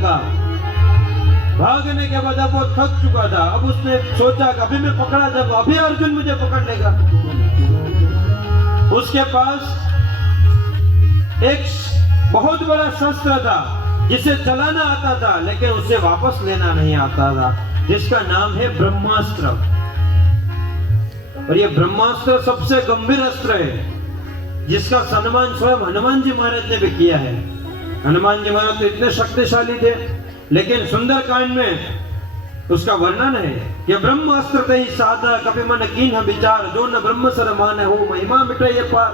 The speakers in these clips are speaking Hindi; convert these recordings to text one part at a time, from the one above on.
लगा। भागने के बाद अब वो थक चुका था। अब उसने सोचा कि अभी मैं पकड़ा जाऊंगा, अभी अर्जुन मुझे पकड़ लेगा। उसके पास एक बहुत बड़ा शस्त्र था जिसे चलाना आता था, लेकिन उसे वापस लेना नहीं आता था, जिसका नाम है ब्रह्मास्त्र। और ये ब्रह्मास्त्र सबसे गंभीर अस्त्र है, जिसका सम्मान स्वयं हनुमान जी महाराज ने भी किया है। हनुमान जी महाराज तो इतने शक्तिशाली थे, लेकिन सुंदरकांड में उसका वर्णन है कि ब्रह्मास्त्र ते ही साधा कपि मन कीन्ह विचार, जो न ब्रह्म सर माने हो महिमा मिटे ये पार।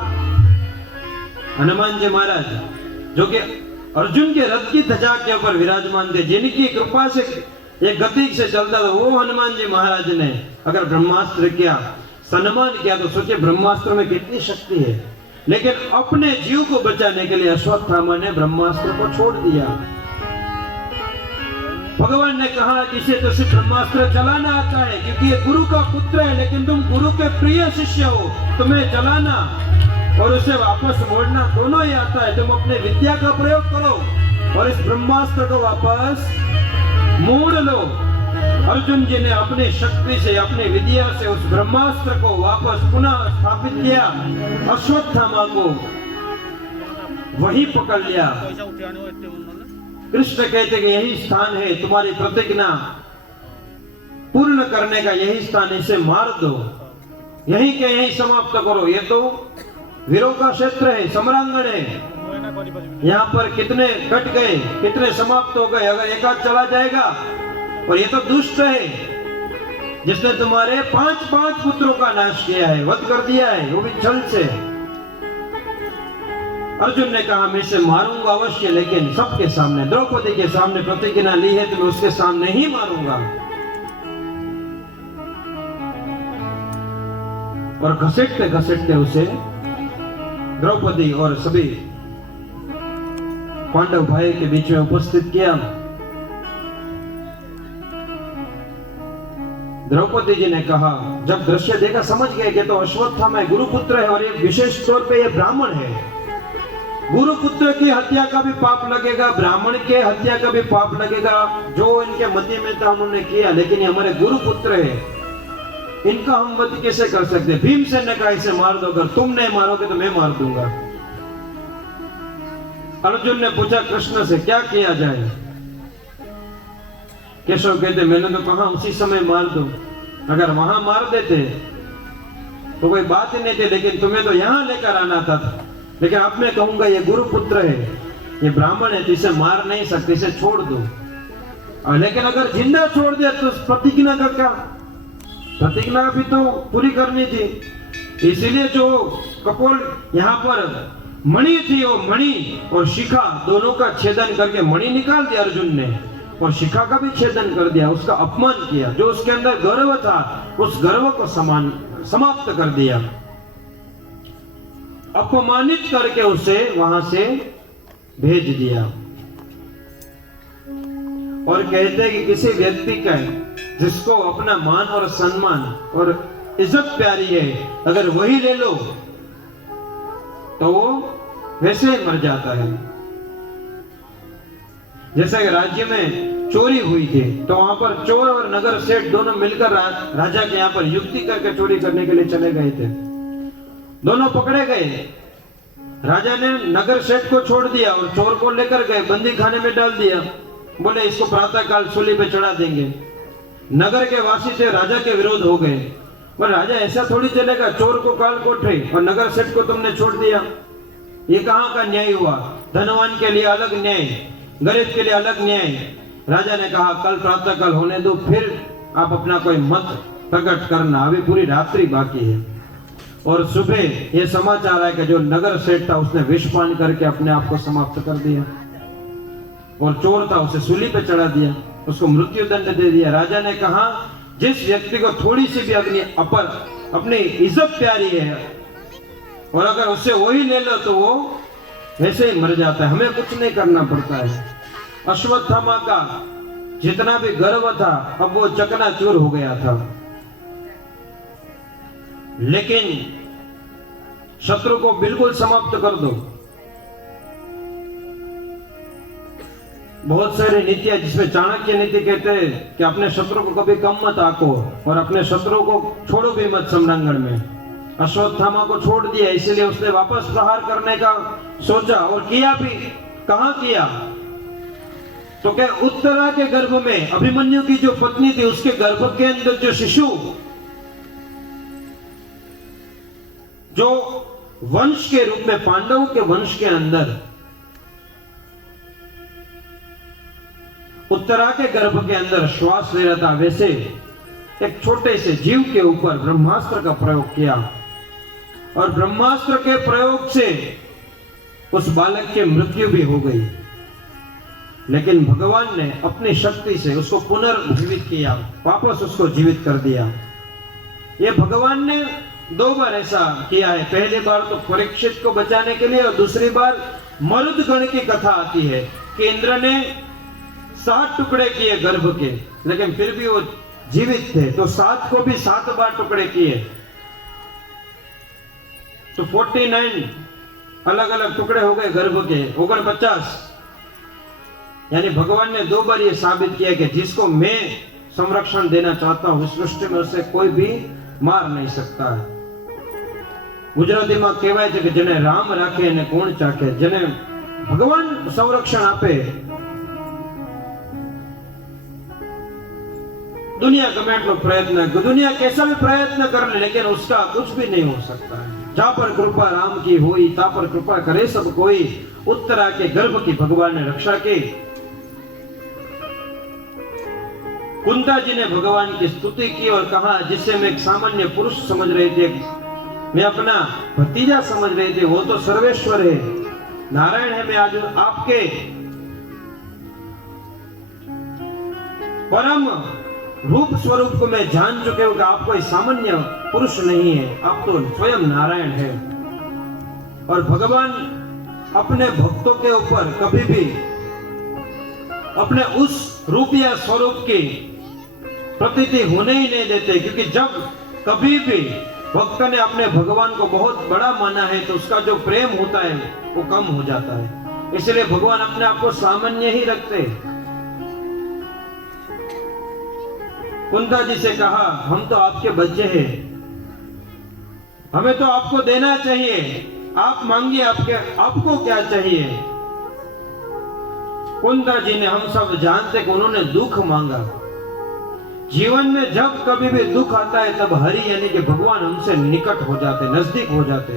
हनुमान जी महाराज जो कि अर्जुन के रथ की ध्वजा के ऊपर विराजमान थे, जिनकी कृपा से एक गति से चलता था, वो हनुमान जी महाराज ने अगर ब्रह्मास्त्र किया, सम्मान किया, तो सोचिए ब्रह्मास्त्र में कितनी शक्ति है। लेकिन अपने जीव को बचाने के लिए अश्वत्थामा ने ब्रह्मास्त्र को छोड़ दिया। भगवान ने कहा कि इसे तो सिर्फ ब्रह्मास्त्र चलाना आता है, क्योंकि ये गुरु का पुत्र है, लेकिन तुम गुरु के प्रिय शिष्य हो, तुम्हें चलाना और उसे वापस मोड़ना दोनों ही आता है। तुम अपने विद्या का प्रयोग करो और इस ब्रह्मास्त्र को वापस मोड़ लो। अर्जुन जी ने अपनी शक्ति से, अपनी विद्या से उस ब्रह्मास्त्र को वापस पुनः स्थापित किया। अश्वत्थामा को वही पकड़ लिया। कृष्ण कहते कि यही स्थान है तुम्हारी प्रतिज्ञा पूर्ण करने का, यही स्थान, इसे मार दो, यही के यही समाप्त करो। ये तो वीरों का क्षेत्र है, सम्रांगण है। यहाँ पर कितने कट गए, कितने समाप्त हो गए। अगर एक आध चला जाएगा, और ये तो दुष्ट है जिसने तुम्हारे 5 पुत्रों का नाश किया है, वध कर दिया है, वो भी छल से। अर्जुन ने कहा मैं इसे मारूंगा अवश्य, लेकिन सबके सामने, द्रौपदी के सामने प्रतिज्ञा ली है, तो मैं उसके सामने ही मारूंगा। और घसीटते घसीटते उसे द्रौपदी और सभी पांडव भाई के बीच में उपस्थित किया। द्रौपदी जी ने कहा, जब दृश्य देखा समझ गए कि तो अश्वत्थामा गुरुपुत्र है, और एक विशेष तौर पे ये ब्राह्मण है। गुरुपुत्र की हत्या का भी पाप लगेगा, ब्राह्मण के हत्या का भी पाप लगेगा। जो इनके मध्य में था उन्होंने किया, लेकिन ये हमारे गुरुपुत्र है, इनका हम वध कैसे कर सकते। भीमसेन ने कहा इसे मार दो, अगर तुम नहीं मारोगे तो मैं मार दूंगा। अर्जुन ने पूछा कृष्ण से क्या किया जाए। केशव कहते मैंने तो कहा उसी समय मार दो, अगर वहां मार देते तो कोई बात ही नहीं थी, लेकिन तुम्हें तो यहां लेकर आना था। लेकिन अब मैं कहूंगा ये गुरुपुत्र है, ये ब्राह्मण है, तो इसे मार नहीं सकते, इसे छोड़ दो। लेकिन अगर जिंदा छोड़ दिया तो प्रतिज्ञा का क्या, प्रतिज्ञा भी तो पूरी करनी थी। इसलिए जो कपोल यहाँ पर मणि थी, वो मणि और शिखा दोनों का छेदन करके मणि निकाल दिया अर्जुन ने, और शिखा का भी छेदन कर दिया, उसका अपमान किया। जो उसके अंदर गर्व था, उस गर्व को समाप्त कर दिया, अपमानित करके उसे वहां से भेज दिया। और कहते हैं कि किसी व्यक्ति का जिसको अपना मान और सम्मान और इज्जत प्यारी है, अगर वही ले लो तो वो वैसे ही मर जाता है। जैसे राज्य में चोरी हुई थी, तो वहां पर चोर और नगर सेठ दोनों मिलकर राजा के यहाँ पर युक्ति करके चोरी करने के लिए चले गए थे। दोनों पकड़े गए। राजा ने नगर सेठ को छोड़ दिया और चोर को लेकर गए, बंदी खाने में डाल दिया। बोले इसको प्रातः काल सूली पे चढ़ा देंगे। नगर के वासी से राजा के विरोध हो गए, पर राजा ऐसा थोड़ी चलेगा, चोर को काल कोठरी और नगर सेठ को तुमने छोड़ दिया, ये कहाँ का न्याय हुआ। धनवान के लिए अलग न्याय, गरीब के लिए अलग न्याय। राजा ने कहा कल प्रातः काल होने दो, फिर आप अपना कोई मत प्रकट करना, अभी पूरी रात्रि बाकी है। और सुबह ये समाचार आया कि जो नगर सेठ था उसने विषपान करके अपने आप को समाप्त कर दिया, और चोर था उसे सूली पे चढ़ा दिया, उसको मृत्यु दंड दे दिया। राजा ने कहा जिस व्यक्ति को थोड़ी सी भी अपनी इज्जत प्यारी है, और अगर उससे वही ले लो तो वो वैसे ही मर जाता है, हमें कुछ नहीं करना पड़ता है। अश्वत्थामा का जितना भी गर्व था अब वो चकनाचूर हो गया था। लेकिन शत्रु को बिल्कुल समाप्त कर दो। बहुत सारी नीतियां जिसमें चाणक्य नीति कहते हैं कि अपने शत्रु को कभी कम मत आको और अपने शत्रु को छोड़ो भी मत सम्रांगण में। अश्वत्थामा को छोड़ दिया, इसलिए उसने वापस प्रहार करने का सोचा और किया भी। कहां किया? तो क्या उत्तरा के गर्भ में, अभिमन्यु की जो पत्नी थी उसके गर्भ के अंदर जो शिशु, जो वंश के रूप में पांडवों के वंश के अंदर उत्तरा के गर्भ के अंदर श्वास ले रहा था, वैसे एक छोटे से जीव के ऊपर ब्रह्मास्त्र का प्रयोग किया और ब्रह्मास्त्र के प्रयोग से उस बालक की मृत्यु भी हो गई। लेकिन भगवान ने अपनी शक्ति से उसको पुनर्जीवित किया, वापस उसको जीवित कर दिया। ये भगवान ने 2 बार ऐसा किया है। पहली बार तो परीक्षित को बचाने के लिए और दूसरी बार मरुदगण की कथा आती है कि इंद्र ने 7 टुकड़े किए गर्भ के, लेकिन फिर भी वो जीवित थे, तो 7 को भी 7 बार टुकड़े किए, तो 49 अलग अलग टुकड़े हो गए गर्भ के, 49। यानी भगवान ने 2 बार ये साबित किया कि जिसको मैं संरक्षण देना चाहता हूं इस सृष्टि में उसे कोई भी मार नहीं सकता है। गुजराती में कहेवाय છે કે જેને રામ રાખે એને કોણ ચાખે, જેને ભગવાન સંરક્ષણ આપે दुनिया गમે એટલો प्रयत्न, दुनिया कैसा भी प्रयत्न कर ले लेकिन उसका कुछ भी नहीं हो सकता है। जहां पर कृपा राम की हुई ता पर कृपा करे सब कोई। उत्तरा के गर्भ की भगवान ने रक्षा की। कुंता जी ने भगवान की स्तुति की और कहा, जिससे मैं एक सामान्य पुरुष समझ रहे थे, मैं अपना भतीजा समझ रहे थे, वो तो सर्वेश्वर है, नारायण है। मैं आज आपके परम रूप स्वरूप को मैं जान चुके हूं कि आप कोई सामान्य पुरुष नहीं है, आप तो स्वयं नारायण है। और भगवान अपने भक्तों के ऊपर कभी भी अपने उस रूप या स्वरूप की प्रतीति होने ही नहीं देते, क्योंकि जब कभी भी भक्त ने अपने भगवान को बहुत बड़ा माना है तो उसका जो प्रेम होता है वो कम हो जाता है। इसलिए भगवान अपने आप को सामान्य ही रखते। कुंता जी से कहा, हम तो आपके बच्चे हैं, हमें तो आपको देना चाहिए, आप मांगिए, आपको क्या चाहिए। कुंता जी ने, हम सब जानते कि उन्होंने दुख मांगा। जीवन में जब कभी भी दुख आता है तब हरि यानी कि भगवान हमसे निकट हो जाते, नजदीक हो जाते।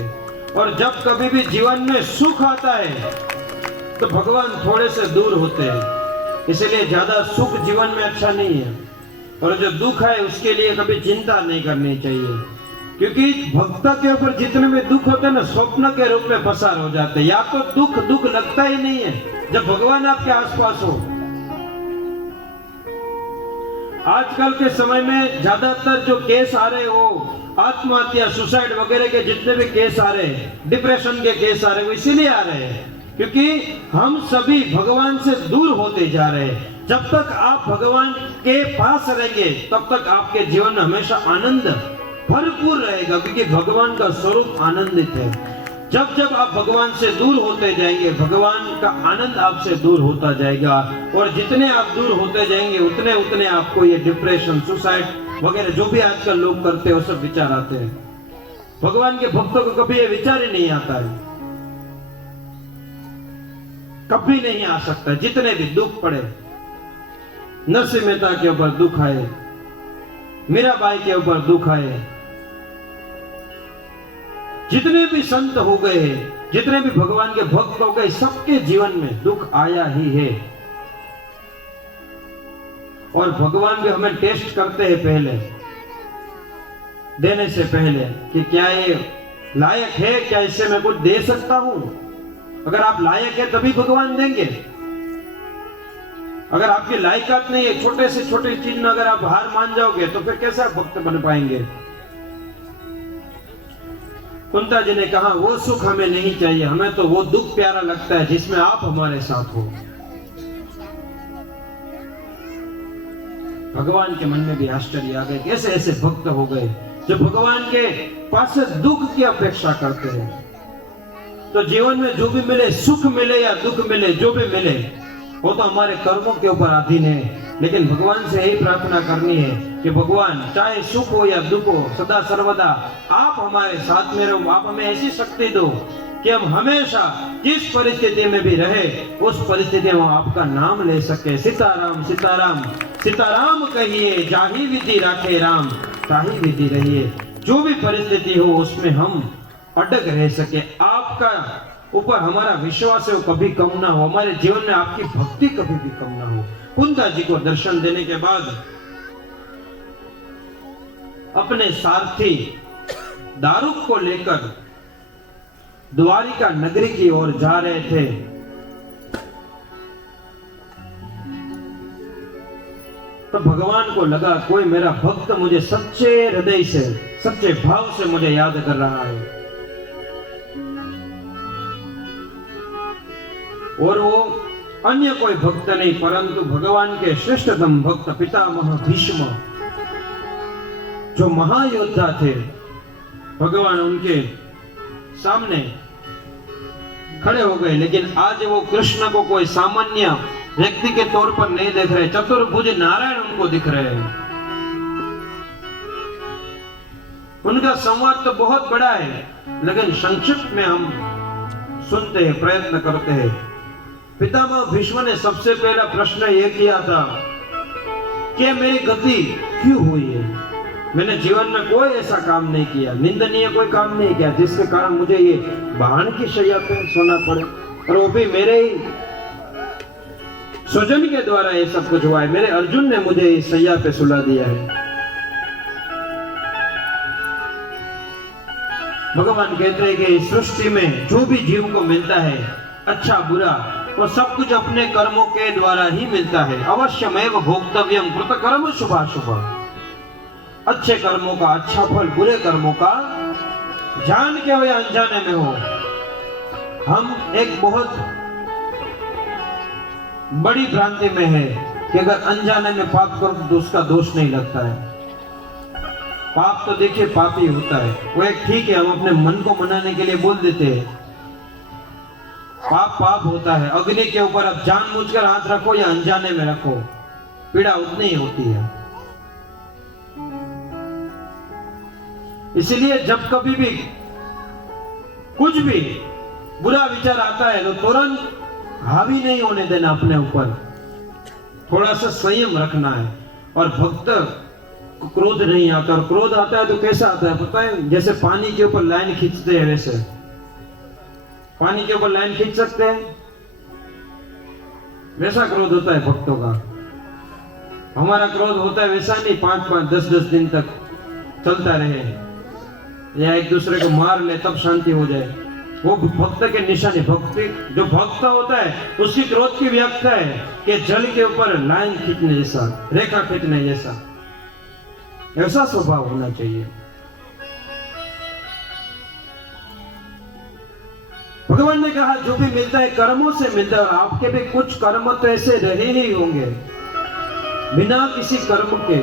और जब कभी भी जीवन में सुख आता है तो भगवान थोड़े से दूर होते हैं। इसलिए ज्यादा सुख जीवन में अच्छा नहीं है, और जो दुख है उसके लिए कभी चिंता नहीं करनी चाहिए, क्योंकि भक्त के ऊपर जितने भी दुख होते हैं ना, स्वप्न के रूप में पसार हो जाते हैं। या तो दुख लगता ही नहीं है जब भगवान आपके आसपास हो। आजकल के समय में ज्यादातर जो केस आ रहे हैं वो आत्महत्या, सुसाइड वगैरह के जितने भी केस आ रहे हैं, डिप्रेशन के केस आ रहे हैं, वो इसीलिए आ रहे हैं क्योंकि हम सभी भगवान से दूर होते जा रहे हैं। जब तक आप भगवान के पास रहेंगे तब तक आपके जीवन में हमेशा आनंद भरपूर रहेगा, क्योंकि भगवान का स्वरूप आनंदित है। जब जब आप भगवान से दूर होते जाएंगे भगवान का आनंद आपसे दूर होता जाएगा, और जितने आप दूर होते जाएंगे उतने उतने आपको ये डिप्रेशन, सुसाइड वगैरह जो भी आजकल लोग करते हैं वो सब विचार आते हैं। भगवान के भक्तों को कभी ये विचार ही नहीं आता है, कभी नहीं आ सकता। जितने भी दुख पड़े, नरसिंह मेहता के ऊपर दुख आए, मीराबाई के ऊपर दुख आए, जितने भी संत हो गए, जितने भी भगवान के भक्त हो गए, सबके जीवन में दुख आया ही है। और भगवान भी हमें टेस्ट करते हैं पहले, देने से पहले, कि क्या ये लायक है, क्या इससे मैं कुछ दे सकता हूं। अगर आप लायक है तभी भगवान देंगे। अगर आपकी लायकात नहीं है, छोटे से छोटे चीज में अगर आप हार मान जाओगे तो फिर कैसे आप भक्त बन पाएंगे। कुंता जी ने कहा, वो सुख हमें नहीं चाहिए, हमें तो वो दुख प्यारा लगता है जिसमें आप हमारे साथ हो। भगवान के मन में भी आश्चर्य आ गए, कैसे ऐसे भक्त हो गए जो भगवान के पास से दुख की अपेक्षा करते हैं। तो जीवन में जो भी मिले, सुख मिले या दुख मिले, जो भी मिले, वो तो हमारे कर्मों के ऊपर अधीन है। लेकिन भगवान से यही प्रार्थना करनी है कि भगवान चाहे सुख हो या दुख हो, सदा सर्वदा आप हमारे साथ में रहो। आप हमें ऐसी शक्ति दो कि हम हमेशा जिस परिस्थिति में भी रहे उस परिस्थिति में आपका नाम ले सके। सीताराम सीताराम सीताराम कहिए, जाही विधि राखे राम, ताही विधि रहिए। जो भी परिस्थिति हो उसमें हम अटक रह सके। आपका ऊपर हमारा विश्वास है वो कभी कम ना हो, हमारे जीवन में आपकी भक्ति कभी भी कम ना हो। कुंता जी को दर्शन देने के बाद अपने सारथी दारुक को लेकर द्वारिका नगरी की ओर जा रहे थे। तो भगवान को लगा कोई मेरा भक्त मुझे सच्चे हृदय से, सच्चे भाव से मुझे याद कर रहा है। और वो अन्य कोई भक्त नहीं परंतु भगवान के श्रेष्ठतम भक्त पितामह भीष्म, जो महायोद्धा थे। भगवान उनके सामने खड़े हो गए। लेकिन आज वो कृष्ण को कोई सामान्य व्यक्ति के तौर पर नहीं देख रहे, चतुर्भुज नारायण उनको दिख रहे हैं। उनका संवाद तो बहुत बड़ा है, लेकिन संक्षिप्त में हम सुनते हैं, प्रयत्न करते हैं। पितामह भीष्म ने सबसे पहला प्रश्न यह किया था कि मेरी गति क्यों हुई है। मैंने जीवन में कोई ऐसा काम नहीं किया, निंदनीय कोई काम नहीं किया जिसके कारण मुझे ये बाण की शैया पे सोना पड़े, और वो भी मेरे ही स्वजन के द्वारा ये सब कुछ हुआ है। मेरे अर्जुन ने मुझे इस शैया पे सुला दिया है। भगवान कहते हैं कि इस सृष्टि में जो भी जीव को मिलता है, अच्छा बुरा, वो सब कुछ अपने कर्मों के द्वारा ही मिलता है। अवश्यमेव भोक्तव्यम कृतकर्म शुभाशुभ। अच्छे कर्मों का अच्छा फल, बुरे कर्मों का जान के हो या अनजाने में हो। हम एक बहुत बड़ी भ्रांति में है कि अगर अनजाने में पाप करो तो उसका दोष नहीं लगता है। पाप तो देखिए पाप ही होता है, वो एक ठीक है, हम अपने मन को मनाने के लिए बोल देते हैं। पाप पाप होता है। अग्नि के ऊपर आप जानबूझकर हाथ रखो या अनजाने में रखो, पीड़ा उतनी ही होती है। इसलिए जब कभी भी कुछ भी बुरा विचार आता है तो तुरंत हावी नहीं होने देना अपने ऊपर, थोड़ा सा संयम रखना है। और भक्त को क्रोध नहीं आता, और क्रोध आता है तो कैसा आता है पता है? जैसे पानी के ऊपर लाइन खींचते हैं, वैसे पानी के ऊपर लाइन खींच सकते हैं, वैसा क्रोध होता है भक्तों का। हमारा क्रोध होता है वैसा नहीं 5-5 10-10 दिन तक चलता रहे या एक दूसरे को मार ले तब शांति हो जाए। वो भक्त के निशानी, भक्ति जो भक्त होता है उसकी क्रोध की व्याख्या है कि जल के ऊपर लाइन खींचने जैसा, रेखा खींचने जैसा, ऐसा स्वभाव होना चाहिए। भगवान ने कहा जो भी मिलता है कर्मों से मिलता है, और आपके भी कुछ कर्म तो ऐसे रहे ही होंगे बिना किसी कर्म के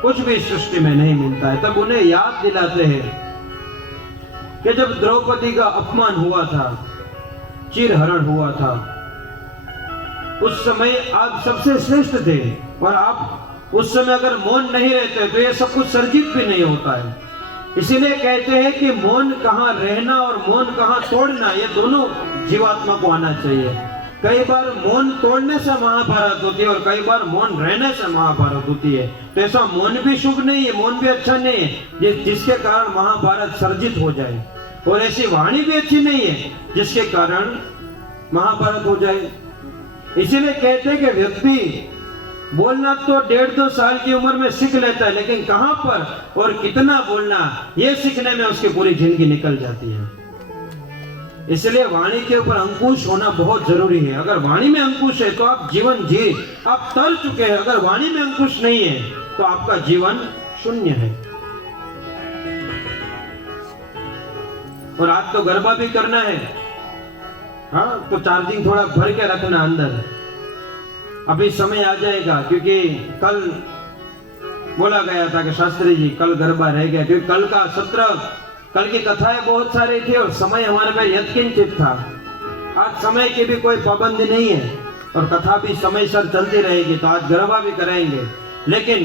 कुछ भी सृष्टि में नहीं मिलता है। तब उन्हें याद दिलाते हैं कि जब द्रौपदी का अपमान हुआ था, चीरहरण हुआ था, उस समय आप सबसे श्रेष्ठ थे, और आप उस समय अगर मौन नहीं रहते तो ये सब कुछ सर्जित भी नहीं होता है। इसीलिए कहते हैं कि मौन कहाँ रहना और मौन कहाँ तोड़ना, ये दोनों जीवात्मा को आना चाहिए। कई बार मौन तोड़ने से महाभारत होती है और कई बार मौन रहने से महाभारत होती है। तो ऐसा मौन भी शुभ नहीं है, मौन भी अच्छा नहीं है जिसके कारण महाभारत सर्जित हो जाए, और ऐसी वाणी भी अच्छी नहीं है जिसके कारण महाभारत हो जाए। इसीलिए कहते हैं कि व्यक्ति बोलना तो 1.5-2 साल की उम्र में सीख लेता है, लेकिन कहां पर और कितना बोलना, यह सीखने में उसकी पूरी जिंदगी निकल जाती है। इसलिए वाणी के ऊपर अंकुश होना बहुत जरूरी है। अगर वाणी में अंकुश है तो आप जीवन जी, आप तर चुके हैं। अगर वाणी में अंकुश नहीं है तो आपका जीवन शून्य है। और आज तो गरबा भी करना है, हाँ, तो चार्जिंग थोड़ा भर के रखना अंदर। अभी समय आ जाएगा, क्योंकि कल बोला गया था कि शास्त्री जी कल गरबा रह गया, क्योंकि कल का सत्र, कल की कथाएं बहुत सारी थी और समय हमारे पे यत्किंचित था। आज समय की भी कोई पाबंदी नहीं है और कथा भी समय सर चलती रहेगी, तो आज गरबा भी कराएंगे, लेकिन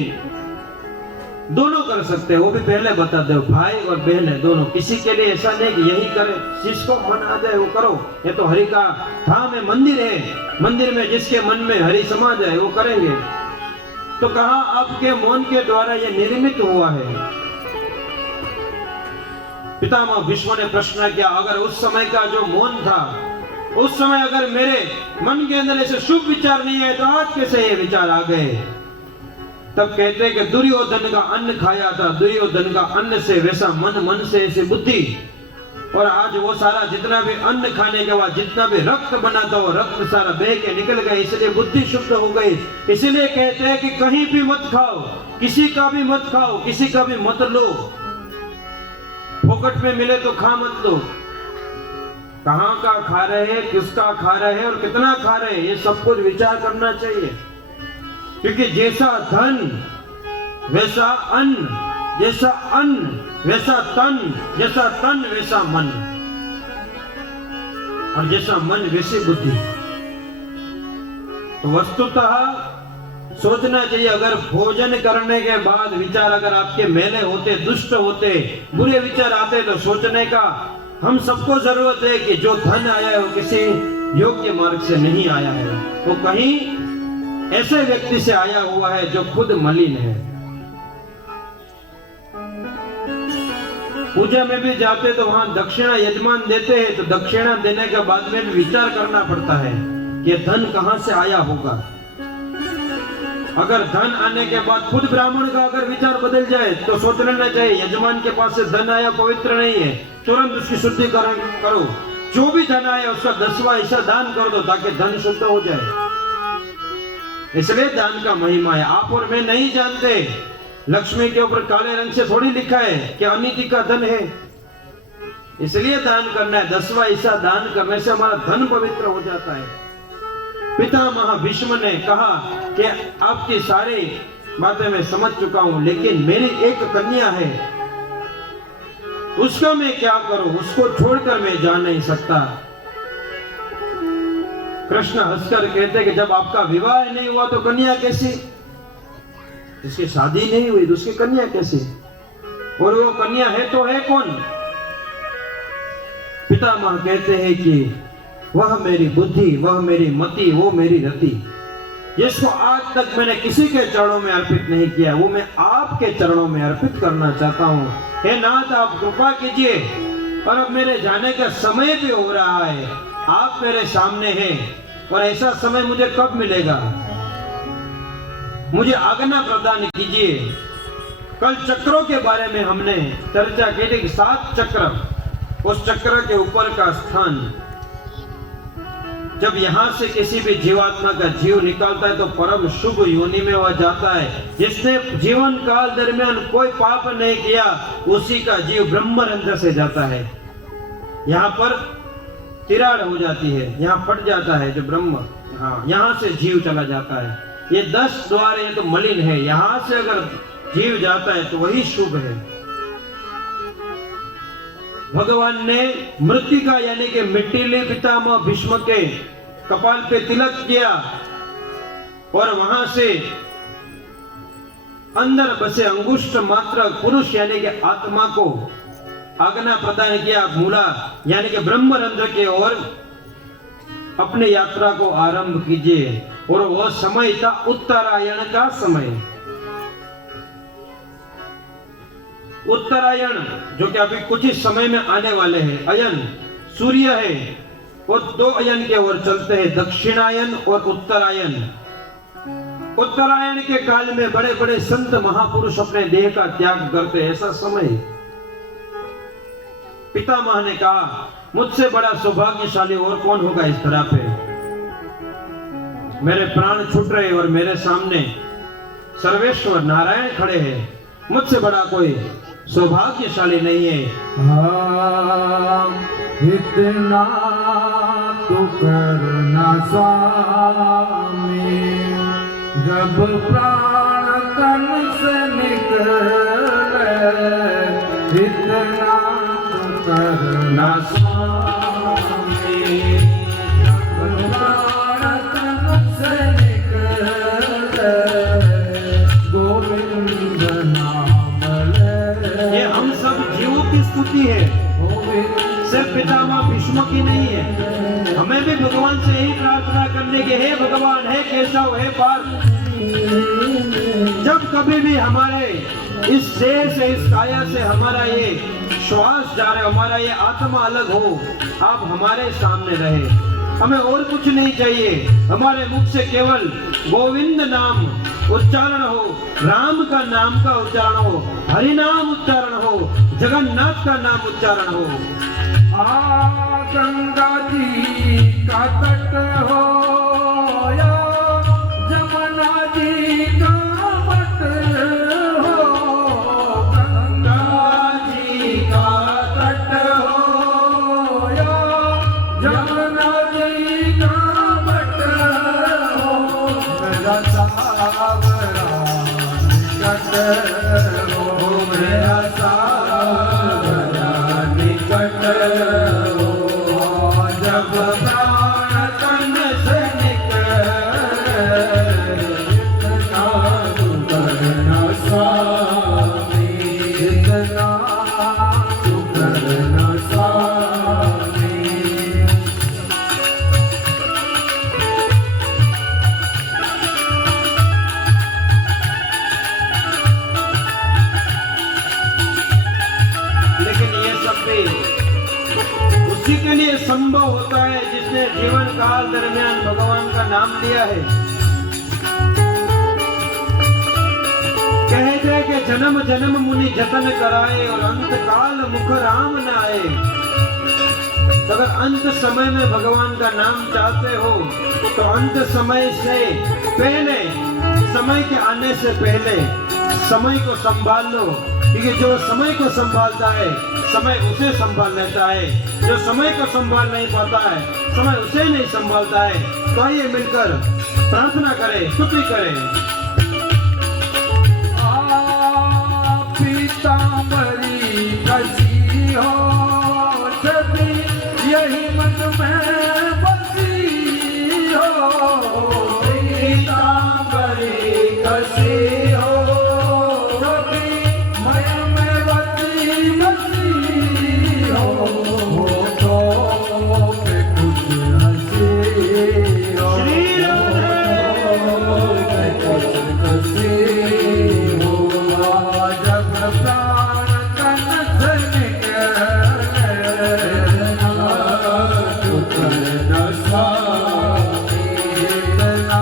दोनों कर सकते हैं। वो भी पहले बता दो, भाई और बहन है दोनों, किसी के लिए ऐसा नहीं कि यही करे, जिसको मन आ जाए वो करो। ये तो हरि का धाम है, मंदिर है, मंदिर में जिसके मन में हरि समा जाए वो करेंगे। तो कहा आपके मौन के द्वारा ये निर्मित हुआ है। पितामह भीष्म ने प्रश्न किया, अगर उस समय का जो मौन था, उस समय अगर मेरे मन के अंदर ऐसे शुभ विचार नहीं है, तो आज कैसे ये विचार आ गए? तब कहते हैं कि दुर्योधन का अन्न खाया था, दुर्योधन का अन्न से वैसा मन, मन से ऐसी बुद्धि, और आज वो सारा जितना भी अन्न खाने के बाद जितना भी रक्त बना था वो रक्त सारा बह के निकल गया, इसलिए बुद्धि शुद्ध हो गई। इसलिए कहते हैं कि कहीं भी मत खाओ, किसी का भी मत खाओ, किसी का भी मत लो, फोकट में मिले तो खा मत लो। कहाँ का खा रहे हैं, किसका खा रहे हैं और कितना खा रहे हैं, ये सब कुछ विचार करना चाहिए। क्योंकि जैसा धन वैसा अन्न, जैसा अन्न वैसा तन, जैसा तन वैसा मन, और जैसा मन वैसी बुद्धि। तो वस्तुतः सोचना चाहिए, अगर भोजन करने के बाद विचार अगर आपके मैले होते, दुष्ट होते, बुरे विचार आते, तो सोचने का हम सबको जरूरत है कि जो धन आया है वो किसी योग्य मार्ग से नहीं आया है, वो कहीं ऐसे व्यक्ति से आया हुआ है जो खुद मलिन है। पूजा में भी जाते तो वहां दक्षिणा यजमान देते हैं, तो दक्षिणा देने के बाद में भी विचार करना पड़ता है कि ये धन कहां से आया होगा। अगर धन आने के बाद खुद ब्राह्मण का अगर विचार बदल जाए तो सोच लेना चाहिए यजमान के पास से धन आया, पवित्र नहीं है, तुरंत उसकी शुद्धिकरण करो। जो भी धन आया उसका 10वां हिस्सा दान कर दो ताकि धन शुद्ध हो जाए। इसलिए दान का महिमा है। आप और मैं नहीं जानते, लक्ष्मी के ऊपर काले रंग से थोड़ी लिखा है कि अनिति का धन है, इसलिए दान करना है। 10वां हिस्सा दान करने से हमारा धन पवित्र हो जाता है। पितामह भीष्म ने कहा कि आपकी सारी बातें मैं समझ चुका हूं, लेकिन मेरी एक कन्या है, उसका मैं क्या करूं, उसको छोड़कर मैं जा नहीं सकता। कृष्ण हंसकर कहते कि जब आपका विवाह नहीं हुआ तो कन्या कैसी, उसकी शादी नहीं हुई तो उसकी कन्या कैसी, और वो कन्या है तो है कौन? पितामह कहते हैं कि वह मेरी बुद्धि, वह मेरी मति, वो मेरी रति, जिसको आज तक मैंने किसी के चरणों में अर्पित नहीं किया, वो मैं आपके चरणों में अर्पित करना चाहता हूँ। हे नाथ, आप कृपा कीजिए, और अब मेरे जाने का समय भी हो रहा है, आप मेरे सामने हैं, और ऐसा समय मुझे कब मिलेगा? मुझे आज्ञा प्रदान कीजिए। कल चक्रों के बारे में हमने चर्चा की थी, 7 चक्र, उस चक्र के ऊपर का स्थान, जब यहाँ से किसी भी जीवात्मा का जीव निकलता है तो परम शुभ योनि में वह जाता है। जिसने जीवन काल दरमियान कोई पाप नहीं किया, उसी का जीव ब्रह्मरंध्र से जाता है। यहाँ पर तिराड़ हो जाती है, यहाँ फट जाता है जो ब्रह्म, हाँ, यहाँ से जीव चला जाता है। ये 10 द्वार ये तो मलिन है, यहाँ से अगर जीव जाता है तो वही शुभ है। भगवान ने मृत्तिका यानी कि मिट्टी ली, पितामह भीष्म के कपाल पे तिलक किया, और वहां से अंदर बसे अंगुष्ठ मात्र पुरुष यानी कि आत्मा को आज्ञा प्रदान किया, मूला यानी कि ब्रह्मरंध्र की ओर अपनी यात्रा को आरंभ कीजिए। और वह समय था उत्तरायण का समय। उत्तरायण जो कि अभी कुछ ही समय में आने वाले हैं। अयन सूर्य है, और 2 अयन के ओर चलते हैं, दक्षिणायन और उत्तरायण। उत्तरायण के काल में बड़े बड़े संत महापुरुष अपने देह का त्याग करते हैं, ऐसा समय। पितामह ने कहा, मुझसे बड़ा सौभाग्यशाली और कौन होगा इस धरा पे? मेरे प्राण छूट रहे और मेरे सामने सर्वेश्वर नारायण खड़े हैं, मुझसे बड़ा कोई सौभाग्यशाली नहीं है। इतना तो करना स्वामी, जब प्राण तन से निकले, इतना तो करना स्वामी। प्राण तन से निकले गोविंद नाम ले। ये हम सब जीवों की स्तुति है, सिर्फ पितामह भीष्म की नहीं है। हमें भी भगवान से यही प्रार्थना करने की, हे भगवान, हे केशव, हे पार्थ, जब कभी भी हमारे इस शरीर से, इस काया से हमारा ये श्वास जा रहा है, हमारा ये आत्मा अलग हो, आप हमारे सामने रहे। हमें और कुछ नहीं चाहिए, हमारे मुख से केवल गोविंद नाम उच्चारण हो, राम का नाम का उच्चारण हो, हरि नाम उच्चारण हो, जगन्नाथ का नाम उच्चारण हो। गंगा जी का तट हो या जमुना जी का मट हो, गंगा जी का तट हो या जमुना जी का मट हो, मेरा सावरा निकट हो, मेरा सावरा निकट हो, जब प्राण तन से निकले इतना तू करना स्वामी, इतना तू करना स्वामी। लेकिन ये सब भी उसी के लिए संभव होता है जिसने जीवन काल दरमियान भगवान का नाम लिया है। कहते कि जन्म जन्म मुनि जतन कराए और अंत काल मुख राम न आए। अगर अंत समय में भगवान का नाम चाहते हो तो अंत समय से पहले, समय के आने से पहले समय को संभाल लो, क्योंकि जो समय को संभालता है समय उसे संभाल लेता है, जो समय को संभाल नहीं पाता है समय उसे नहीं संभालता है। तो आइए मिलकर प्रार्थना करें, स्तुति करें। पीतांबरी कसी हो सदी यही मन में बसी हो, पीतांबरी कसी हो सदी मय में बसी बसी हो, तो पे कुछ हंसी हो, श्री राधे पे कुछ हंसी हो, जब प्राण तन से निकले तू करना स्वामी, इतना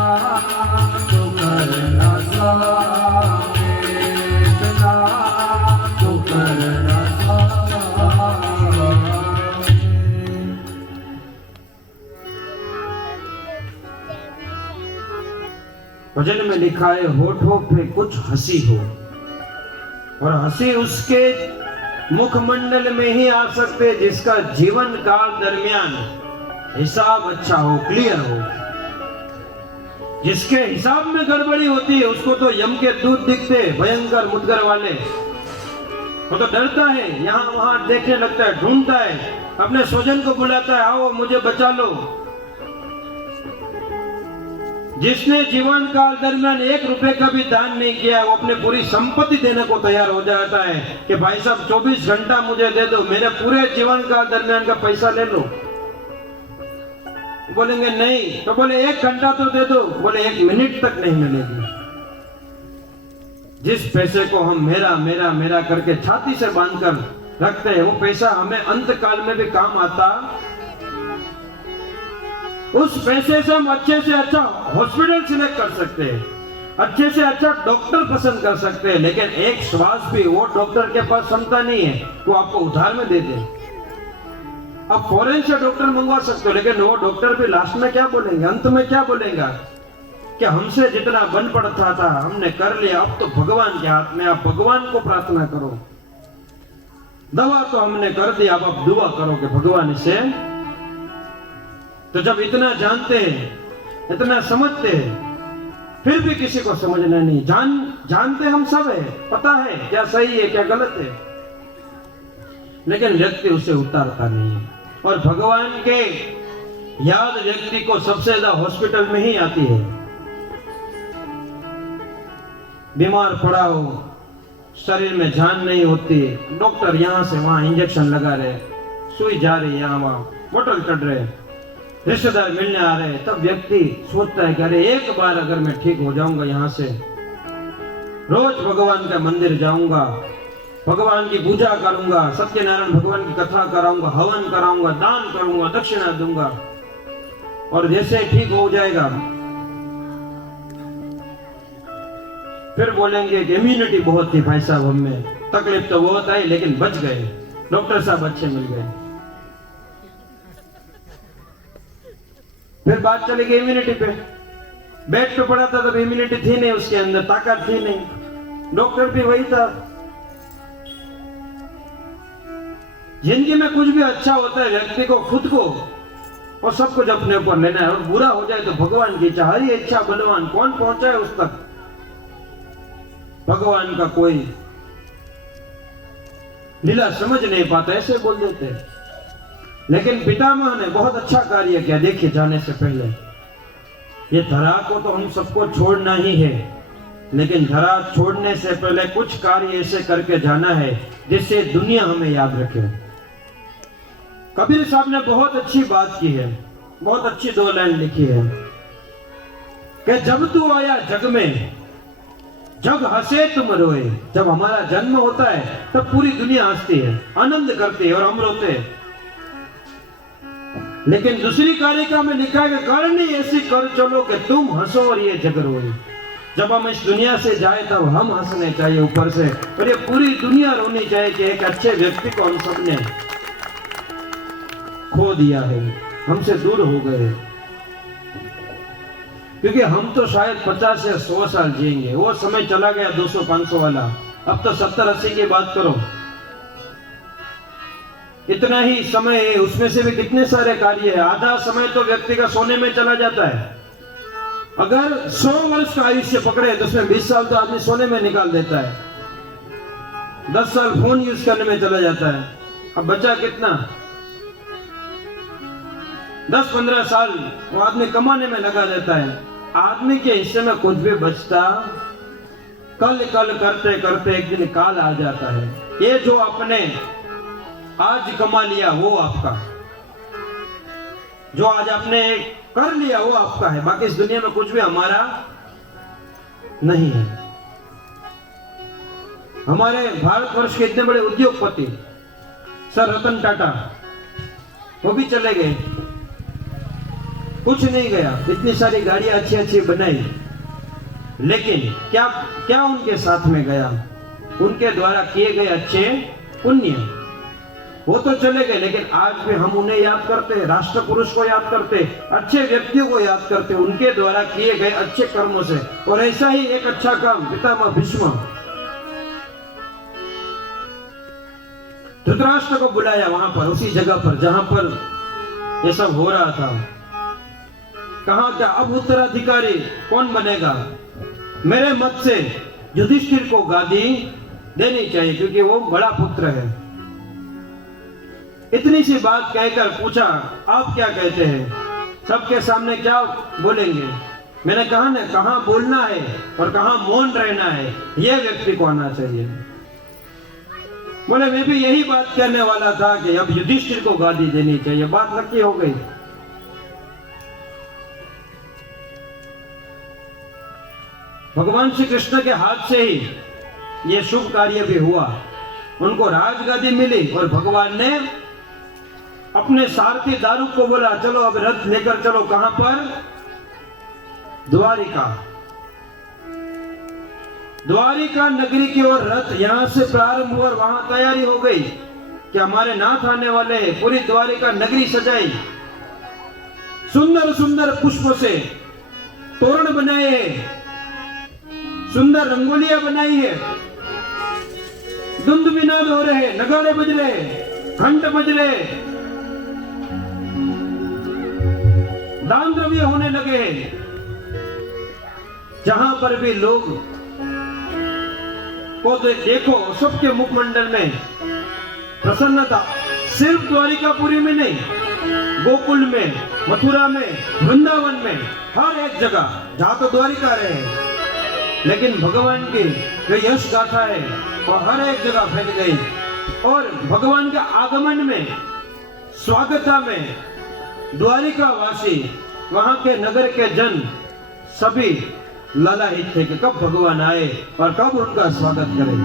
तू करना स्वामी, इतना तू करना स्वामी। भजन में लिखा है, होठों पे कुछ हंसी हो, और हंसी उसके मुखमंडल में ही आ सकते जिसका जीवन काल दरमियान हिसाब अच्छा हो, क्लियर हो। जिसके हिसाब में गड़बड़ी होती है उसको तो यम के दूत दिखते, भयंकर मुदगर वाले। वो तो डरता है, यहाँ वहां देखने लगता है, ढूंढता है, अपने स्वजन को बुलाता है, आओ मुझे बचा लो। जिसने जीवन काल दरमियान 1 रुपए का भी दान नहीं किया, वो अपने पूरी संपत्ति देने को तैयार हो जाता है कि भाई साहब 24 घंटा मुझे दे दो, मेरे पूरे जीवन काल दरमियान का पैसा ले लो। बोलेंगे नहीं, तो बोले 1 घंटा तो दे दो, बोले 1 मिनट तक नहीं मिलेगी। जिस पैसे को हम मेरा मेरा मेरा करके छाती से बांधकर रखते हैं, वो पैसा हमें अंत काल में भी काम आता। उस पैसे से हम अच्छे से अच्छा हॉस्पिटल सिलेक्ट कर सकते हैं, अच्छे से अच्छा डॉक्टर पसंद कर सकते हैं, लेकिन एक श्वास भी वो डॉक्टर के पास क्षमता नहीं है, वो आपको उधार में दे दे। अब फॉरेन से डॉक्टर मंगवा सकते हो, लेकिन वो डॉक्टर भी लास्ट में क्या बोलेंगे, अंत में क्या बोलेगा कि हमसे जितना बन पड़ता था हमने कर लिया, अब तो भगवान के हाथ में, आप भगवान को प्रार्थना करो। दवा तो हमने कर दी, अब आप दुआ करो कि भगवान इसे। तो जब इतना जानते हैं, इतना समझते हैं, फिर भी किसी को समझना नहीं, जानते हम सब है, पता है क्या सही है क्या गलत है, लेकिन व्यक्ति उसे उतारता नहीं है। और भगवान के याद व्यक्ति को सबसे ज्यादा हॉस्पिटल में ही आती है। बीमार पड़ा हो, शरीर में जान नहीं होती, डॉक्टर यहां से वहां इंजेक्शन लगा रहे, सुई जा रही यहाँ वहां, बोतल चढ़ रहे, रिश्तेदार मिलने आ रहे, तब व्यक्ति सोचता है कि अरे एक बार अगर मैं ठीक हो जाऊंगा, यहां से रोज भगवान का मंदिर जाऊंगा, भगवान की पूजा करूंगा, सत्यनारायण भगवान की कथा कराऊंगा, हवन कराऊंगा, दान करूंगा, दक्षिणा दूंगा, और जैसे ठीक हो जाएगा फिर बोलेंगे कि इम्यूनिटी बहुत थी भाई साहब, हमें तकलीफ तो बहुत आई लेकिन बच गए, डॉक्टर साहब अच्छे मिल गए। फिर बात चली गई इम्यूनिटी पे, बेड पे पड़ा था तब इम्यूनिटी थी नहीं, उसके अंदर ताकत थी नहीं, डॉक्टर भी वही था। जिंदगी में कुछ भी अच्छा होता है व्यक्ति को खुद को और सब कुछ अपने ऊपर लेना है, और बुरा हो जाए तो भगवान की इच्छा, हरी इच्छा बलवान, कौन पहुंचाए उस तक, भगवान का कोई लीला समझ नहीं पाता, ऐसे बोल देते। लेकिन पितामह ने बहुत अच्छा कार्य किया। देखिए, जाने से पहले ये धरा को तो हम सबको छोड़ना ही है, लेकिन धरा छोड़ने से पहले कुछ कार्य ऐसे करके जाना है जिससे दुनिया हमें याद रखे। कबीर साहब ने बहुत अच्छी बात की है, बहुत अच्छी 2 लाइन लिखी है कि जब तू आया जग में, जग हंसे तुम रोए। जब हमारा जन्म होता है तब पूरी दुनिया हंसती है, आनंद करती है और हम रोते हैं। लेकिन दूसरी कारिका में लिखा है कि करनी ऐसी कर चलो कि तुम हंसो और ये जग रोए। जब हम इस दुनिया से जाए तब हम हंसने चाहिए ऊपर से, और ये पूरी दुनिया रोनी चाहिए कि एक अच्छे व्यक्ति को हम सबने खो दिया है, हमसे दूर हो गए। क्योंकि हम तो शायद 50 या 100 साल जिएंगे, वो समय चला गया 200-500 वाला। अब तो 70-80 की बात करो, इतना ही समय है, उसमें से भी कितने सारे कार्य है। आधा समय तो व्यक्ति का सोने में चला जाता है। अगर 100 वर्ष का आयुष्य पकड़े तो उसमें 20 साल तो आदमी सोने में निकाल देता है, 10 साल फोन यूज करने में चला जाता है। अब बचा कितना? 10-15 साल वो आदमी कमाने में लगा देता है। आदमी के हिस्से में कुछ भी बचता, कल कल करते करते एक दिन काल आ जाता है। ये जो आपने आज कमा लिया वो आपका, जो आज आपने कर लिया वो आपका है, बाकी इस दुनिया में कुछ भी हमारा नहीं है। हमारे भारतवर्ष के इतने बड़े उद्योगपति सर रतन टाटा, वो भी चले गए, कुछ नहीं गया। इतनी सारी गाड़ियां अच्छी अच्छी बनाई, लेकिन क्या क्या उनके साथ में गया? उनके द्वारा किए गए अच्छे पुण्य, वो तो चले गए, लेकिन आज भी हम उन्हें याद करते, राष्ट्र पुरुष को याद करते, अच्छे व्यक्तियों को याद करते, उनके द्वारा किए गए अच्छे कर्मों से। और ऐसा ही एक अच्छा काम पितामह भीष्म, धृतराष्ट्र को बुलाया वहां पर, उसी जगह पर जहां पर ये सब हो रहा था। कहा क्या अब उत्तराधिकारी कौन बनेगा? मेरे मत से युधिष्ठिर को गादी देनी चाहिए, क्योंकि वो बड़ा पुत्र है। इतनी सी बात कहकर पूछा, आप क्या कहते हैं? सबके सामने क्या बोलेंगे? मैंने कहा ना, कहां बोलना है और कहां मौन रहना है, यह व्यक्ति को आना चाहिए। बोले मैं भी यही बात कहने वाला था कि अब युधिष्ठिर को गादी देनी चाहिए। बात नक्की हो गई। भगवान श्री कृष्ण के हाथ से ही यह शुभ कार्य भी हुआ, उनको राजगादी मिली और भगवान ने अपने सारथी दारू को बोला, चलो अब रथ लेकर चलो। कहां पर? द्वारिका। द्वारिका नगरी की ओर रथ यहां से प्रारंभ हुआ और वहां तैयारी हो गई कि हमारे नाथ आने वाले हैं। पूरी द्वारिका नगरी सजाई, सुंदर सुंदर पुष्पों से तोरण बनाए हैं, सुंदर रंगोलियां बनाई है, धुंध विनाद हो रहे, नगाड़े बज रहे, घंट बज रहे, दान द्रव्य होने लगे हैं। जहां पर भी लोग को देखो, सबके मुखमंडल में प्रसन्नता। सिर्फ द्वारिकापुरी में नहीं, गोकुल में, मथुरा में, वृंदावन में, हर एक जगह, जहाँ तो द्वारिका रहे, लेकिन भगवान की जो यश गाथा है वो हर एक जगह फैल गई। और भगवान के आगमन में, स्वागता में द्वारिका वासी, वहां के नगर के जन सभी लालायित थे कि कब भगवान आए और कब उनका स्वागत करें।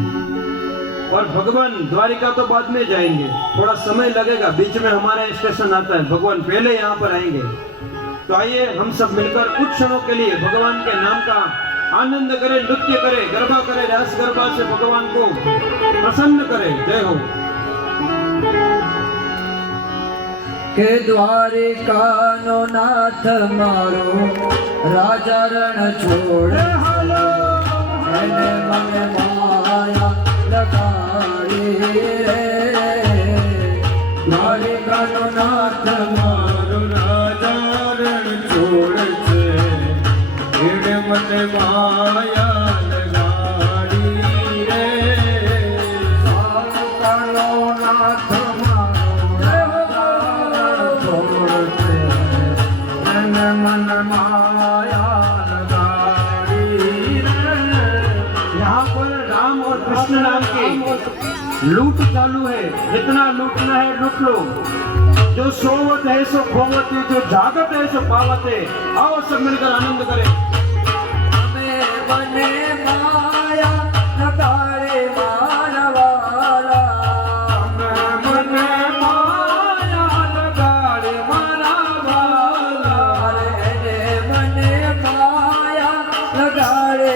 और भगवान द्वारिका तो बाद में जाएंगे, थोड़ा समय लगेगा, बीच में हमारा स्टेशन आता है, भगवान पहले यहाँ पर आएंगे। तो आइए हम सब मिलकर कुछ क्षणों के लिए भगवान के नाम का आनंद करें, नृत्य करें, गरबा करें, रस गरबा से भगवान को प्रसन्न करें। जय हो। के द्वारिका नो नाथ मारो राजा रण छोड़ એને મને માયા લગાડી રે દ્વારિકાનો નાથ મારો રાજા રણ છોડ છે એને મને માયા લગાડી રે દ્વારિકાનો નાથ મારો રાજા છોડ છે એને મને માયા कृष्ण नाम की लूट चालू है, जितना लूटना है लूट लो। जो सोवत है सो खोवत है, जो जागत है सो पावत है। आओ सब मिलकर आनंद करें। हमें बने माया नगाड़े मारवाला, हमें बने माया नगाड़े मारवाला, रे बने माया नगाड़े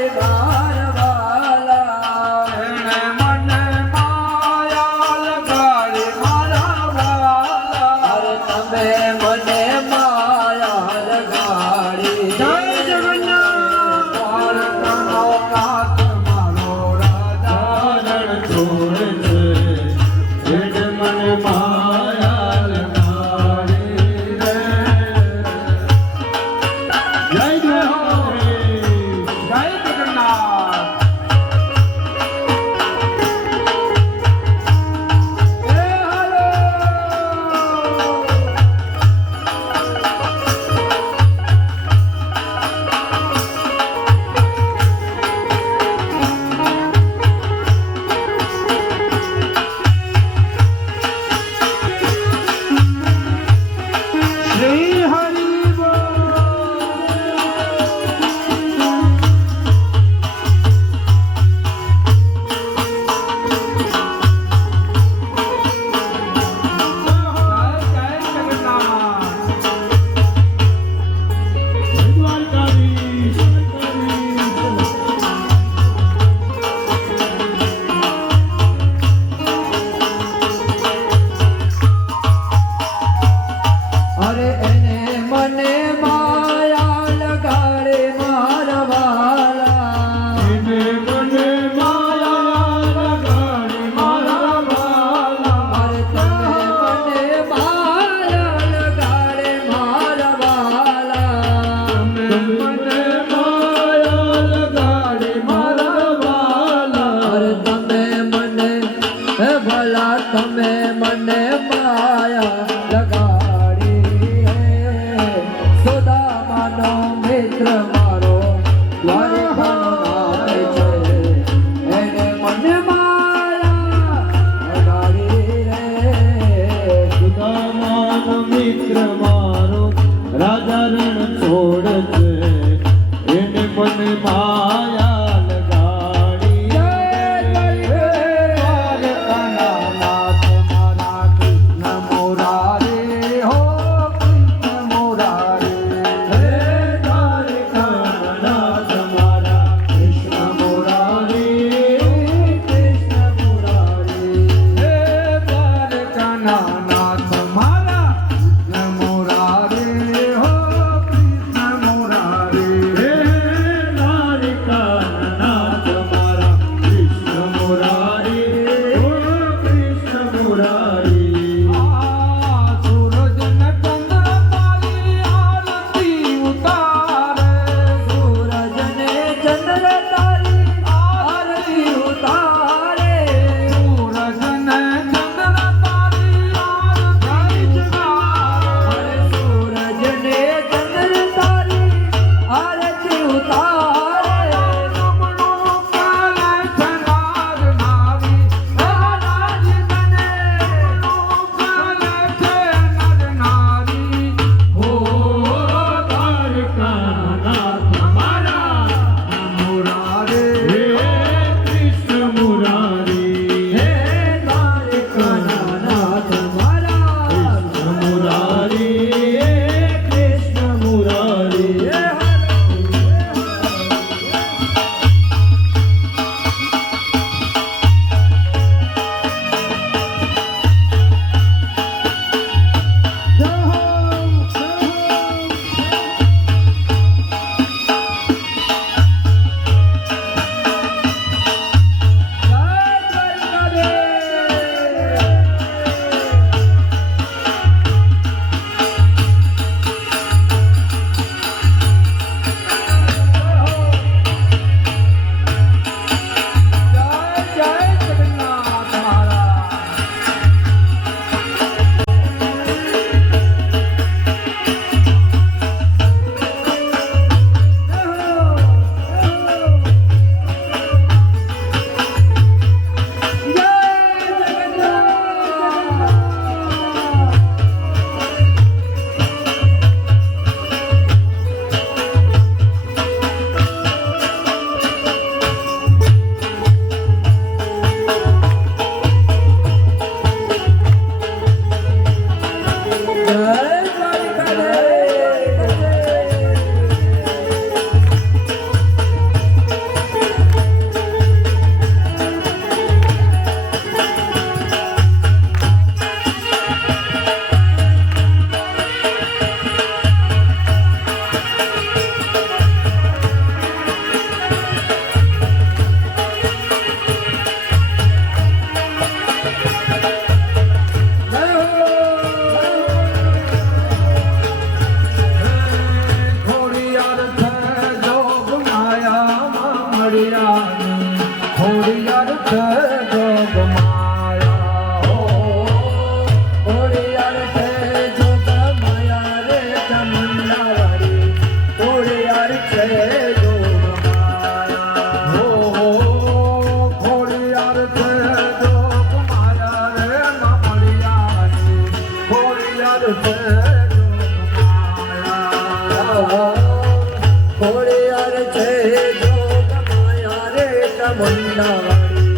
ખોડિયાર છે જોગ માયા રે ચામુંડાવાળી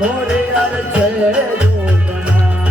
ખોડિયાર છે જોગ માયા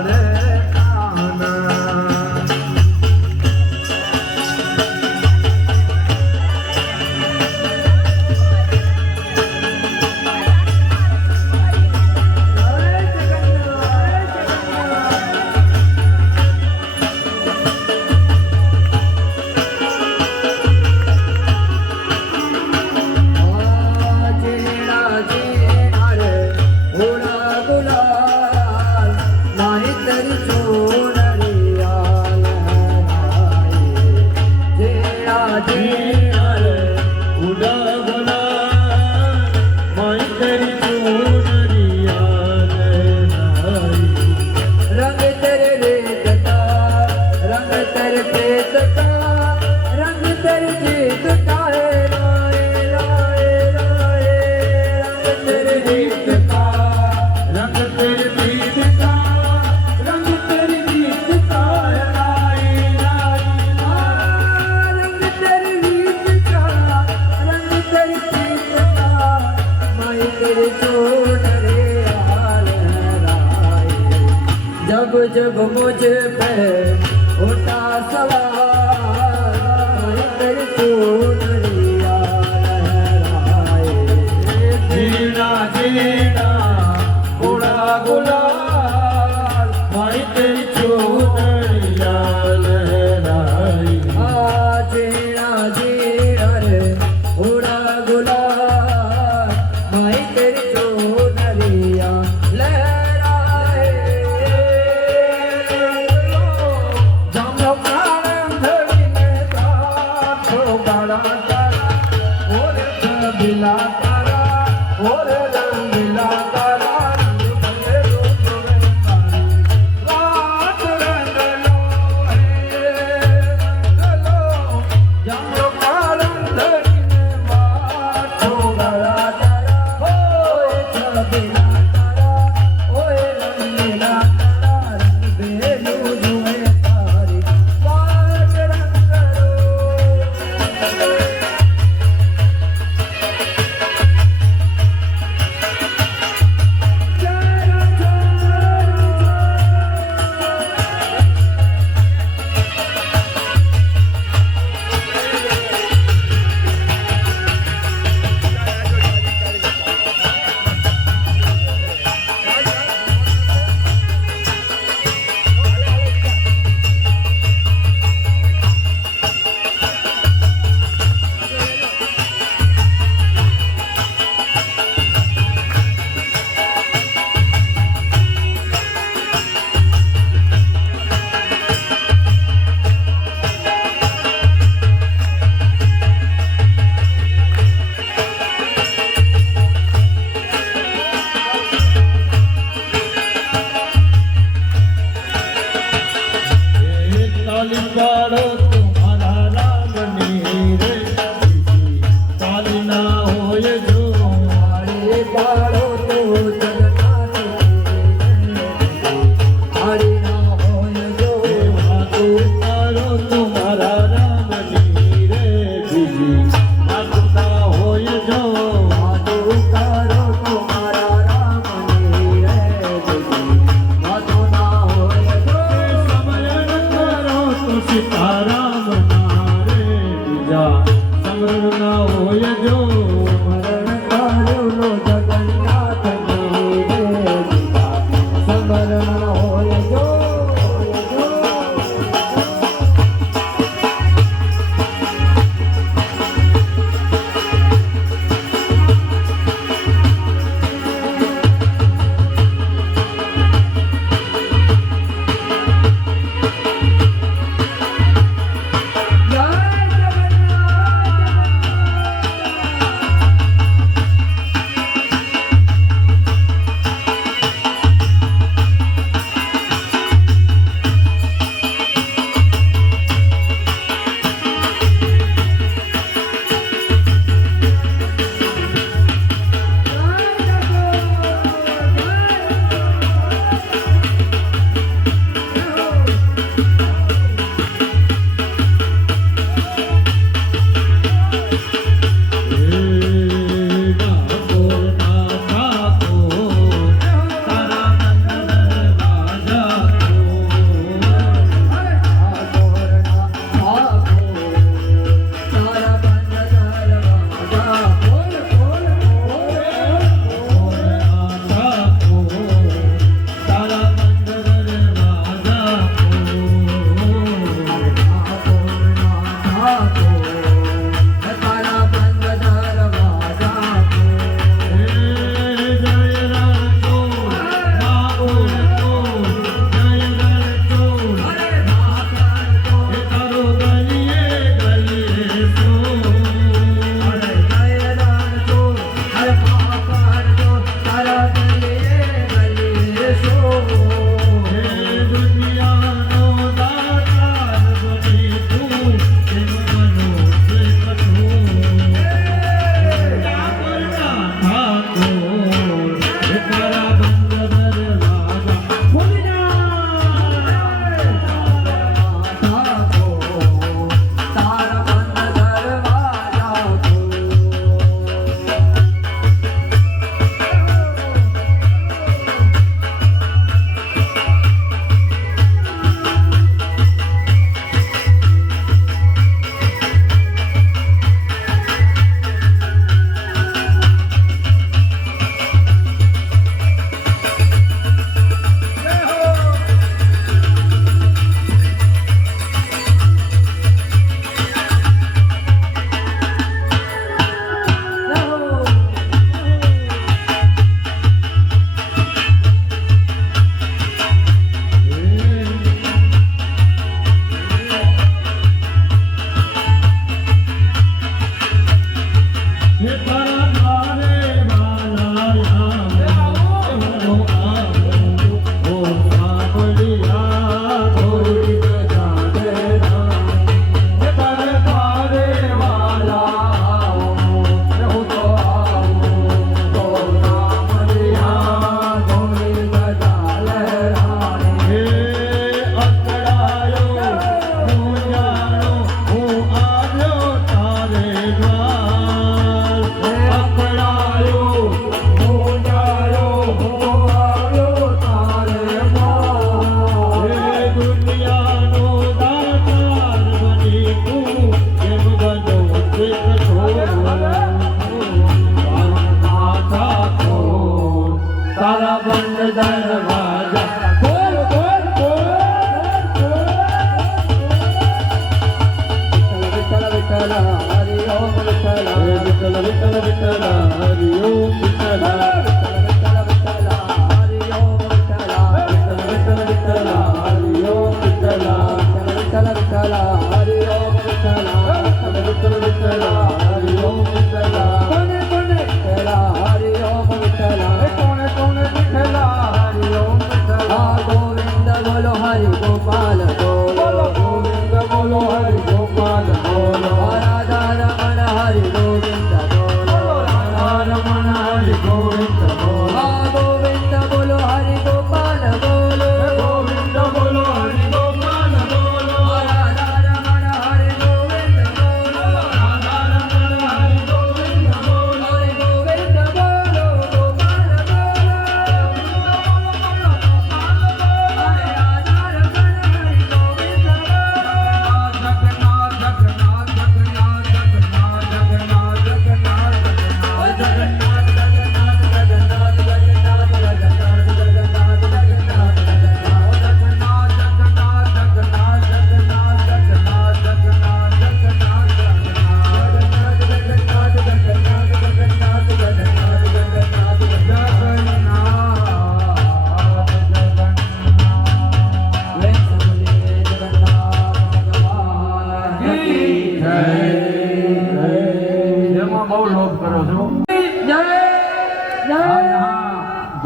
મને પાડે जब जब मुझ पे होता सवार तेरी चूनरिया लहराए जीना जीना उड़ा गुलाल माई तेरी चूनरिया लहराए जीना जीना रे उड़ा गुलाल माई तेरी चूनरिया કરો તમારા રામની રે બીજી વાતો ના હોય જો વાતો કરો તમારા રામની રે બીજી વાતો ના હોય જો સમરણ કરો તો સીતારામ ના રે બીજા સમરણ ના હોય જો મરણ કર્યો લો જગન્નાથ ની રે બીજા સમરણ ના હોય જો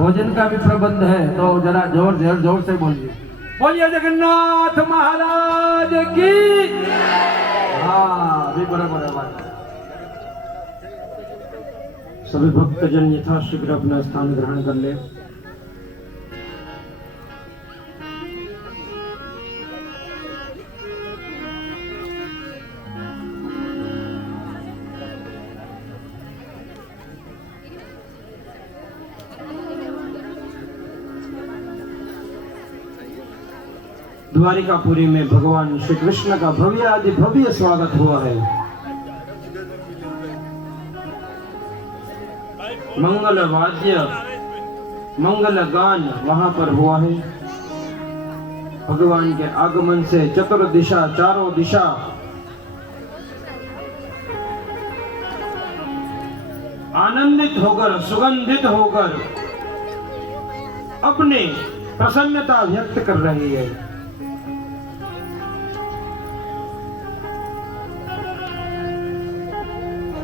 भोजन का भी प्रबंध है, तो जरा जोर जोर जोर से बोलिए, बोलिए जगन्नाथ महाराज की। हाँ भी बराबर है बात। सभी भक्तजन यथाशीघ्र अपना स्थान ग्रहण कर ले। द्वारिकापुरी में भगवान श्री कृष्ण का भव्य आदि भव्य स्वागत हुआ है। मंगल वाद्य मंगल गान वहां पर हुआ है। भगवान के आगमन से चतुर्दिशा चारों दिशा आनंदित होकर सुगंधित होकर अपनी प्रसन्नता व्यक्त कर रही है।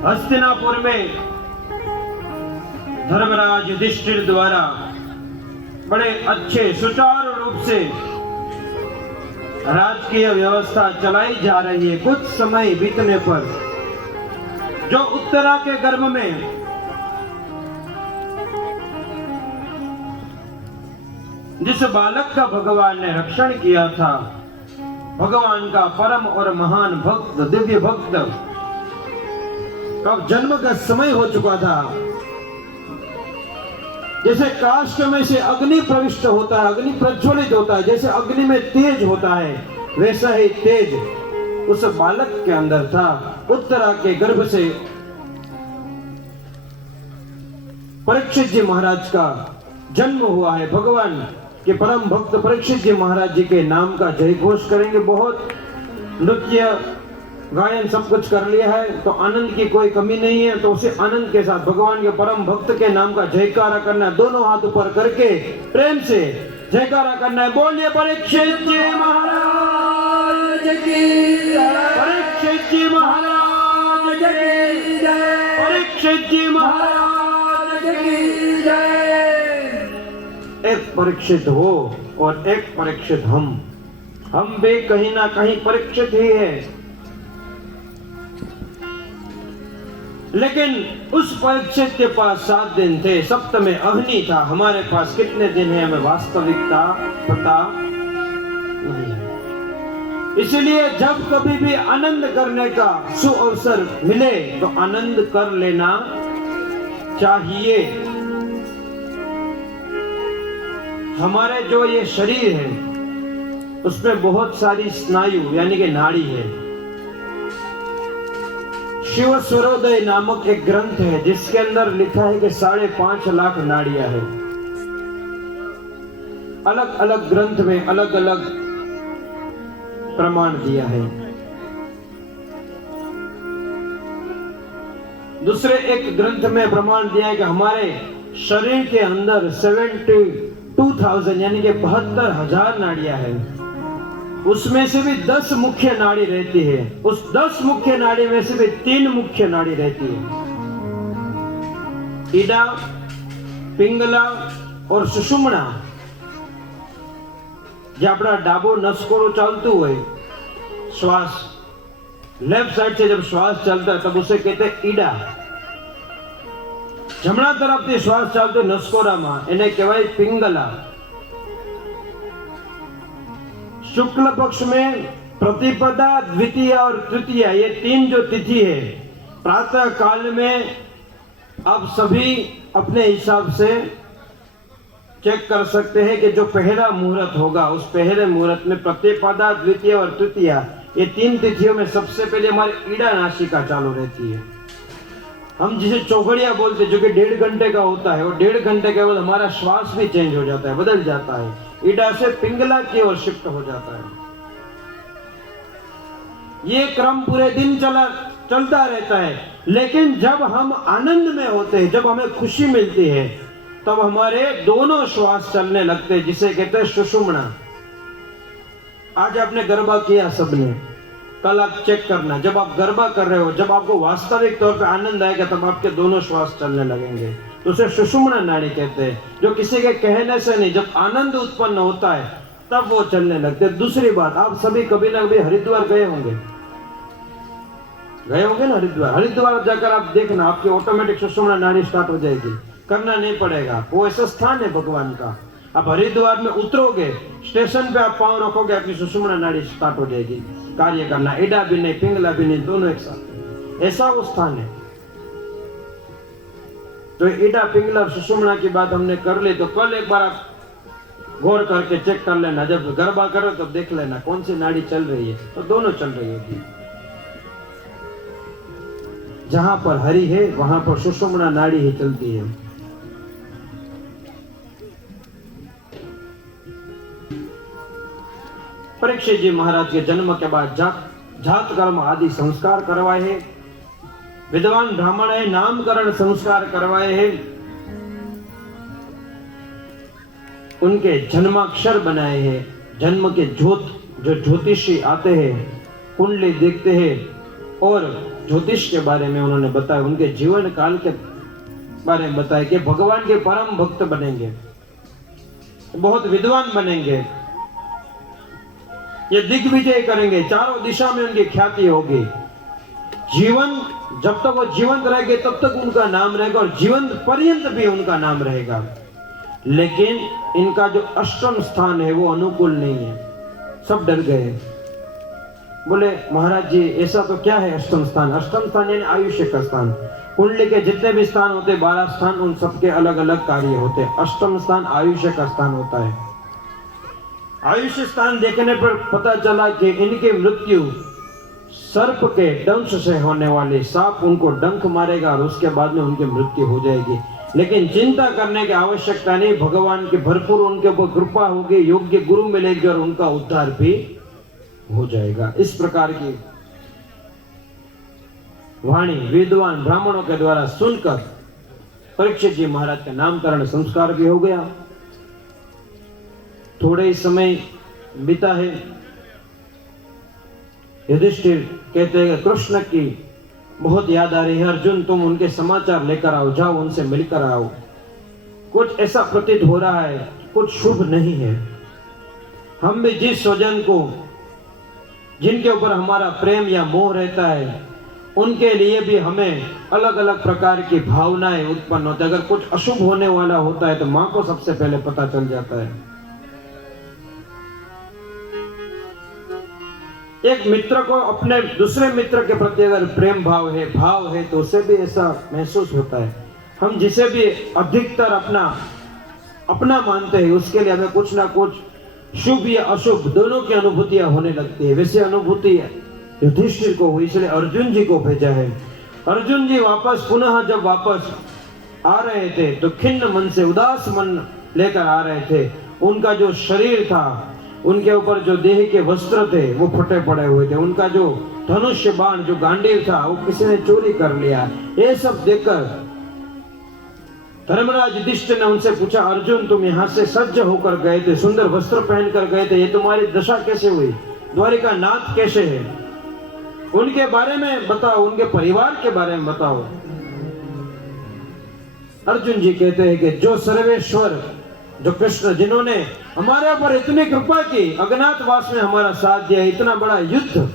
हस्तिनापुर में धर्मराज युधिष्ठिर द्वारा बड़े अच्छे सुचारू रूप से राजकीय व्यवस्था चलाई जा रही है। कुछ समय बीतने पर जो उत्तरा के गर्भ में जिस बालक का भगवान ने रक्षण किया था, भगवान का परम और महान भक्त दिव्य भक्त कब जन्म का समय हो चुका था। जैसे काष्ठ में से अग्नि प्रविष्ट होता है, अग्नि प्रज्वलित होता है, जैसे अग्नि में तेज होता है, वैसा ही तेज उस बालक के अंदर था। उत्तरा के गर्भ से परीक्षित जी महाराज का जन्म हुआ है। भगवान के परम भक्त परीक्षित जी महाराज जी के नाम का जय घोष करेंगे। बहुत नृत्य गायन सब कुछ कर लिया है, तो आनंद की कोई कमी नहीं है। तो उसे आनंद के साथ भगवान के परम भक्त के नाम का जयकारा करना है। दोनों हाथ ऊपर करके प्रेम से जयकारा करना है। बोलिए परीक्षित जी महाराज की जय, परीक्षित जी महाराज की जय, परीक्षित जी महाराज की जय। एक परीक्षित हो और एक परीक्षित हम भी कहीं ना कहीं परीक्षित ही है। लेकिन उस परीक्षित के पास 7 दिन थे, सप्तम अग्नि था। हमारे पास कितने दिन है हमें वास्तविकता पता नहीं है। इसलिए जब कभी भी आनंद करने का सुअवसर मिले तो आनंद कर लेना चाहिए। हमारे जो ये शरीर है उसमें बहुत सारी स्नायु यानी कि नाड़ी है। शिव स्वरोदय नामक एक ग्रंथ है जिसके अंदर लिखा है कि 5.5 लाख नाड़ियां हैं। अलग अलग ग्रंथ में अलग अलग प्रमाण दिया है। दूसरे एक ग्रंथ में प्रमाण दिया है कि हमारे शरीर के अंदर 72,000 यानी कि 72,000 नाड़ियां हैं। उसमें से भी 10 मुख्य नाड़ी रहती है। उस 10 मुख्य नाड़ी में से भी 3 मुख्य नाड़ी रहती है, ईडा, पिंगला और सुषुम्ना। जो अपना डाबो नसकोड़ो चालतू है, श्वास लेफ्ट साइड से जब श्वास चलता है तब उसे कहते हैं ईडा। जमना तरफ से श्वास चालतो नसकोड़ा में इन्हें कहवाय पिंगला। शुक्ल पक्ष में प्रतिपदा, द्वितीय और तृतीय, ये 3 जो तिथि है, प्रातः काल में आप सभी अपने हिसाब से चेक कर सकते हैं कि जो पहला मुहूर्त होगा उस पहले मुहूर्त में प्रतिपदा, द्वितीय और तृतीय, ये 3 तिथियों में सबसे पहले हमारी ईड़ा नासिका चालू रहती है। हम जिसे चौघड़िया बोलते हैं, जो कि 1.5 घंटे का होता है, और 1.5 घंटे के बाद हमारा श्वास भी चेंज हो जाता है, बदल जाता है, ईडा से पिंगला की ओर शिफ्ट हो जाता है। ये क्रम पूरे दिन चलता रहता है। लेकिन जब हम आनंद में होते हैं, जब हमें खुशी मिलती है, तब हमारे दोनों श्वास चलने लगते हैं, जिसे कहते हैं सुषुम्ना। आज आपने गरबा किया सबने, कल आप चेक करना, जब आप गरबा कर रहे हो, जब आपको वास्तविक तौर पे आनंद आएगा तब आपके दोनों श्वास चलने लगेंगे। तो उसे सुषुम्ना नाड़ी कहते हैं, जो किसी के कहने से नहीं, जब आनंद उत्पन्न होता है तब वो चलने लगते हैं। दूसरी बात, आप सभी कभी ना कभी हरिद्वार गए होंगे ना। हरिद्वार जाकर आप देखना, आपकी ऑटोमेटिक सुषुम्ना नाड़ी स्टार्ट हो जाएगी, करना नहीं पड़ेगा। वो ऐसा स्थान है भगवान का। आप हरिद्वार में उतरोगे, स्टेशन पे आप पांव रखोगे, आपकी सुषुम्ना नाड़ी स्टार्ट हो जाएगी कार्य करना। एडा भी नहीं, पिंगला भी नहीं, दोनों एक साथ, ऐसा वो स्थान है। तो एडा पिंगला और सुषुम्ना की बात हमने कर ली, तो कल एक बार आप गौर करके चेक कर लेना, जब गरबा करो तो देख लेना कौन सी नाड़ी चल रही है, तो दोनों चल रही होगी। जहां पर हरि है वहां पर सुषुम्ना नाड़ी ही चलती है। परीक्षित जी महाराज के जन्म के बाद जात कर्म आदि संस्कार करवाए हैं, विद्वान ब्राह्मण है, नामकरण संस्कार करवाए हैं, उनके जन्माक्षर बनाए हैं, जन्म के जो ज्योतिषी आते हैं कुंडली देखते हैं और ज्योतिष के बारे में उन्होंने बताया, उनके जीवन काल के बारे में बताया कि भगवान के परम भक्त बनेंगे, बहुत विद्वान बनेंगे, ये दिग्विजय करेंगे, चारों दिशा में उनकी ख्याति होगी। जीवन जब तक वो जीवंत रहेंगे तब तक उनका नाम रहेगा और जीवन पर्यंत भी उनका नाम रहेगा। लेकिन इनका जो अष्टम स्थान है वो अनुकूल नहीं है। सब डर गए, बोले महाराज जी ऐसा तो क्या है अष्टम स्थान? अष्टम स्थान यानी आयुष्य का स्थान। कुंडली के जितने भी स्थान होते 12 स्थान, उन सबके अलग अलग कार्य होते हैं। अष्टम स्थान आयुष्य का स्थान होता है। आयुष्य स्थान देखने पर पता चला कि इनकी मृत्यु सर्प के डंक से होने वाली, सांप उनको डंक मारेगा और उसके बाद में उनकी मृत्यु हो जाएगी। लेकिन चिंता करने की आवश्यकता नहीं, भगवान की भरपूर उनके ऊपर कृपा होगी, योग्य गुरु मिलेगी और उनका उद्धार भी हो जाएगा। इस प्रकार की वाणी विद्वान ब्राह्मणों के द्वारा सुनकर परीक्षित जी महाराज का नामकरण संस्कार भी हो गया। थोड़े ही समय बीता है, युधिष्ठिर कहते हैं कृष्ण की बहुत याद आ रही है, अर्जुन तुम उनके समाचार लेकर आओ, जाओ उनसे मिलकर आओ। कुछ ऐसा प्रतीत हो रहा है, कुछ शुभ नहीं है। हम भी जिस स्वजन को, जिनके ऊपर हमारा प्रेम या मोह रहता है, उनके लिए भी हमें अलग अलग प्रकार की भावनाएं उत्पन्न होती है। अगर कुछ अशुभ होने वाला होता है तो मां को सबसे पहले पता चल जाता है। एक मित्र को अपने दूसरे मित्र के प्रति अगर प्रेम भाव है तो उसे भी ऐसा महसूस होता है। हम जिसे भी अधिकतर अपना मानते हैं उसके लिए हमें कुछ ना कुछ शुभ या अशुभ दोनों की अनुभूतियां होने लगती है। वैसे अनुभूति युधिष्ठिर को हुई, इसलिए अर्जुन जी को भेजा है। अर्जुन जी पुनः जब वापस आ रहे थे तो खिन्न मन से, उदास मन लेकर आ रहे थे। उनका जो शरीर था, उनके ऊपर जो देह के वस्त्र थे वो फटे पड़े हुए थे। उनका जो धनुष्य बाण, जो गांडीव था, वो किसी ने चोरी कर लिया। ये सब देखकर धर्मराज युधिष्ठिर ने उनसे पूछा, अर्जुन तुम यहाँ से सज्ज होकर गए थे, सुंदर वस्त्र पहनकर गए थे, ये तुम्हारी दशा कैसे हुई? द्वारिका नाथ कैसे है? उनके बारे में बताओ, उनके परिवार के बारे में बताओ। अर्जुन जी कहते हैं कि जो सर्वेश्वर, जो कृष्ण, जिन्होंने हमारे ऊपर इतनी कृपा की, अज्ञातवास में हमारा साथ दिया, इतना बड़ा युद्ध,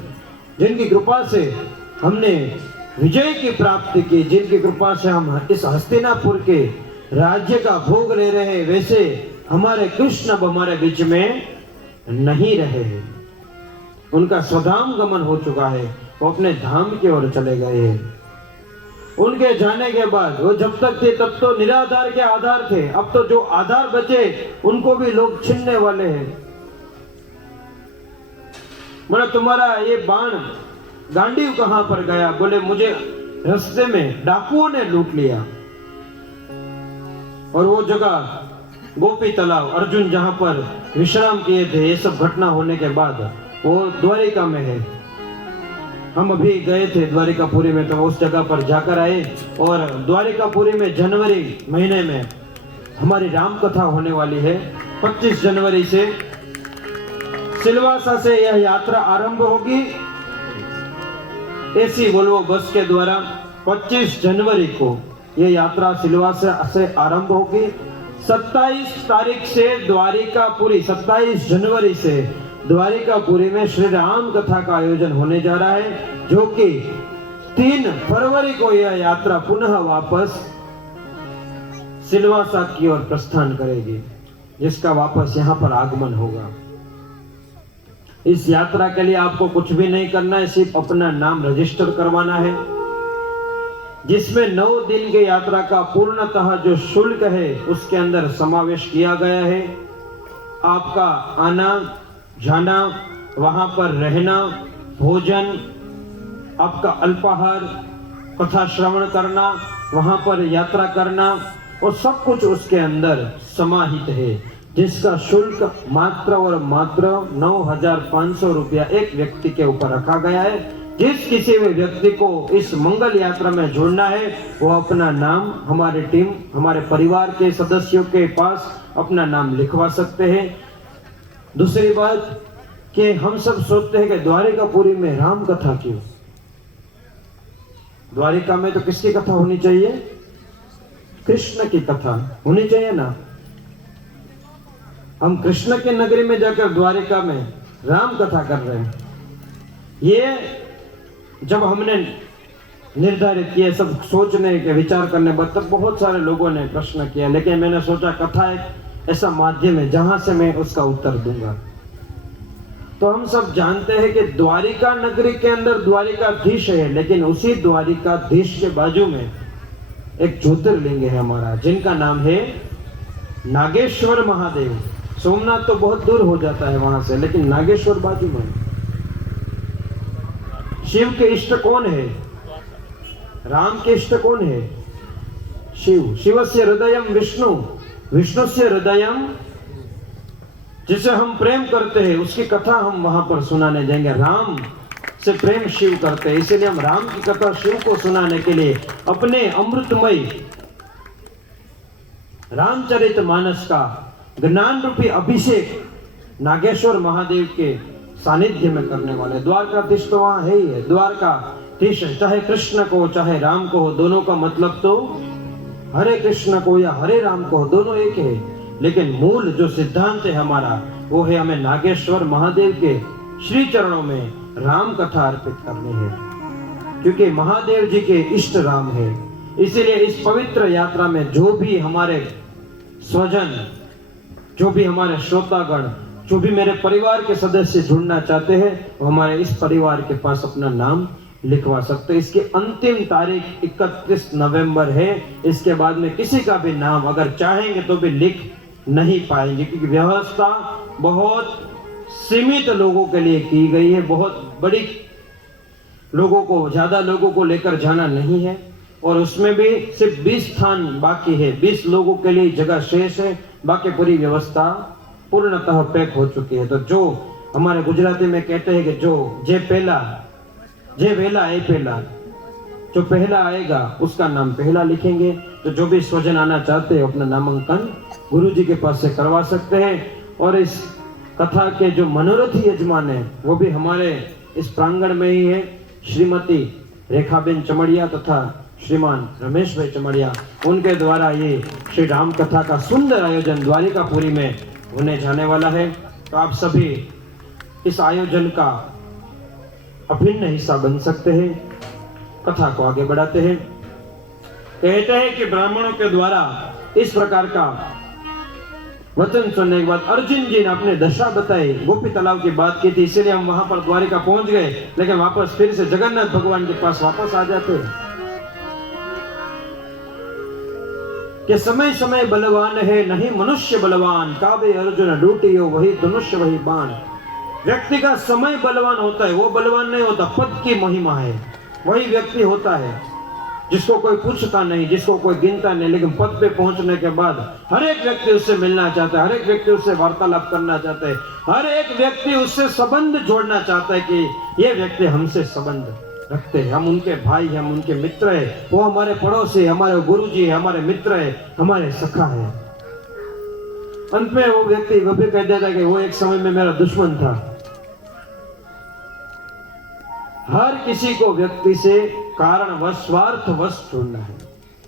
जिनकी कृपा से हमने विजय की प्राप्ति की, जिनकी कृपा से हम इस हस्तिनापुर के राज्य का भोग ले रहे हैं, वैसे हमारे कृष्ण अब हमारे बीच में नहीं रहे हैं। उनका स्वधाम गमन हो चुका है, वो अपने धाम की ओर चले गए हैं। उनके जाने के बाद वो जब तक थे तब तो निराधार के आधार थे, अब तो जो आधार बचे उनको भी लोग छीनने वाले हैं। बोले तुम्हारा ये बाण गांडीव कहां पर गया? बोले मुझे रास्ते में डाकुओं ने लूट लिया। और वो जगह गोपी तालाब, अर्जुन जहां पर विश्राम किए थे, ये सब घटना होने के बाद वो द्वारिका में है। हम अभी गए थे द्वारिकापुरी में, तो उस जगह पर जाकर आए। और द्वारिकापुरी में जनवरी महीने में हमारी राम कथा होने वाली है। 25 जनवरी से सिलवासा से यह यात्रा आरंभ होगी। एसी वोल्वो बस के द्वारा 25 जनवरी को ये यात्रा सिलवासा से आरंभ होगी। 27 तारीख से द्वारिकापुरी, 27 जनवरी से द्वारिकापुरी में श्री राम कथा का आयोजन होने जा रहा है, जो कि 3 फरवरी को यह यात्रा पुनः वापस सिलवासा की ओर प्रस्थान करेगी, जिसका वापस यहां पर आगमन होगा। इस यात्रा के लिए आपको कुछ भी नहीं करना है, सिर्फ अपना नाम रजिस्टर करवाना है, जिसमें 9 दिन की यात्रा का पूर्णतः जो शुल्क है उसके अंदर समावेश किया गया है। आपका आना जाना, वहां पर रहना, भोजन, आपका अल्पाहार, कथा श्रवण करना, वहां पर यात्रा करना, और सब कुछ उसके अंदर समाहित है, जिसका शुल्क मात्र और मात्र 9,500 रुपया एक व्यक्ति के ऊपर रखा गया है। जिस किसी भी व्यक्ति को इस मंगल यात्रा में जुड़ना है, वो अपना नाम हमारी टीम, हमारे परिवार के सदस्यों के पास अपना नाम लिखवा सकते हैं। दूसरी बात कि हम सब सोचते हैं कि द्वारिकापुरी में राम कथा क्यों? द्वारिका में तो किसकी कथा होनी चाहिए? कृष्ण की कथा होनी चाहिए ना। हम कृष्ण के नगरी में जाकर द्वारिका में राम कथा कर रहे हैं। ये जब हमने निर्धारित किया, सब सोचने के विचार करने बाद तक बहुत सारे लोगों ने प्रश्न किया, लेकिन मैंने सोचा कथा एक ऐसा माध्यम है जहां से मैं उसका उत्तर दूंगा। तो हम सब जानते हैं कि द्वारिका नगरी के अंदर द्वारिकाधीश है, लेकिन उसी द्वारिकाधीश के बाजू में एक ज्योतिर्लिंग है हमारा, जिनका नाम है नागेश्वर महादेव। सोमनाथ तो बहुत दूर हो जाता है वहां से, लेकिन नागेश्वर बाजू में। शिव के इष्ट कौन है? राम के इष्ट कौन है? शिव। शिवस्य हृदयम विष्णु, विष्णुस्य हृदयम, जिसे हम प्रेम करते हैं उसकी कथा हम वहां पर सुनाने जाएंगे। राम से प्रेम शिव करते हैं, इसीलिए हम राम की कथा शिव को सुनाने के लिए अपने अमृतमय रामचरितमानस का ज्ञान रूपी अभिषेक नागेश्वर महादेव के सानिध्य में करने वाले। द्वारकाधीश तो वहां है ही है, द्वारकाधीश चाहे कृष्ण को चाहे राम को हो, दोनों का मतलब तो हरे कृष्ण को या हरे राम को हो, दोनों एक है। लेकिन मूल जो सिद्धांत है हमारा, वो है हमें नागेश्वर महादेव के श्री चरणों में राम कथा अर्पित करनी है, क्योंकि महादेव जी के इष्ट राम है। इसीलिए इस पवित्र यात्रा में जो भी हमारे स्वजन, जो भी हमारे श्रोतागण, जो भी मेरे परिवार के सदस्य जुड़ना चाहते हैं, वो हमारे इस परिवार के पास अपना नाम लिखवा सकते हैं। इसकी अंतिम तारीख 31 नवंबर है। इसके बाद में किसी का भी नाम अगर चाहेंगे तो भी लिख नहीं पाएंगे, क्योंकि व्यवस्था बहुत सीमित लोगों के लिए की गई है। बहुत बड़ी लोगों को, ज्यादा लोगों को लेकर जाना नहीं है, और उसमें भी सिर्फ 20 स्थान बाकी है। 20 लोगों के लिए जगह शेष है, बाकी पूरी व्यवस्था पूर्णतः पैक हो चुकी है। तो जो हमारे गुजराती में कहते हैं कि जो जे वेला ए पहला, जो पहला आएगा उसका नाम पहला लिखेंगे। तो जो भी स्वजन आना चाहते हैं अपना नामांकन गुरुजी के पास से करवा सकते हैं। और इस कथा के जो मनोरथी यजमान है वो भी हमारे इस प्रांगण में ही है, श्रीमती रेखाबेन चमड़िया तथा श्रीमान रमेश भाई चमड़िया। उनके द्वारा ये श्री राम कथा का सुंदर आयोजन द्वारिकापुरी में होने जाने वाला है। तो आप सभी इस आयोजन का अभिन्न हिस्सा बन सकते हैं। कथा को आगे बढ़ाते हैं। कहते हैं कि ब्राह्मणों के द्वारा इस प्रकार का वचन सुनने के बाद अर्जुन जी ने अपने दशा बताई, गोपी तालाब की बात की थी, इसीलिए हम वहां पर द्वारिका पहुंच गए, लेकिन वापस फिर से जगन्नाथ भगवान के पास वापस आ जाते कि समय समय बलवान है नहीं मनुष्य बलवान, काबे अर्जुन डूटियो वही धनुष्य वही बाण। व्यक्ति का समय बलवान होता है, वो बलवान नहीं होता। पद की महिमा है, वही व्यक्ति होता है जिसको कोई पूछता नहीं, जिसको कोई गिनता नहीं, लेकिन पद पे पहुंचने के बाद हर एक व्यक्ति उससे मिलना चाहता है, हर एक व्यक्ति उससे वार्तालाप करना चाहता है, हर एक व्यक्ति उससे संबंध जोड़ना चाहता है कि ये व्यक्ति हमसे संबंध रखते हैं, हम उनके भाई, हम उनके मित्र है, वो हमारे पड़ोसी है, हमारे गुरुजी है, हमारे मित्र है, हमारे सखा है। अंत में वो व्यक्ति वो भी कह देता है कि वो एक समय में मेरा दुश्मन था। हर किसी को व्यक्ति से कारणवश, स्वार्थवश जोड़ना है।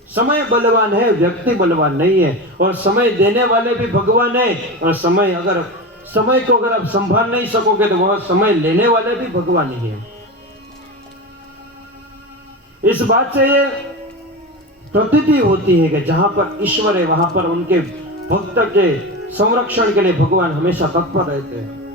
समय बलवान है, व्यक्ति बलवान नहीं है। और समय देने वाले भी भगवान है, और समय को अगर आप संभाल नहीं सकोगे तो वह समय लेने वाले भी भगवान ही है। इस बात से ये प्रतीति होती है कि जहां पर ईश्वर है वहां पर उनके भक्त के संरक्षण के लिए भगवान हमेशा तत्पर रहते हैं।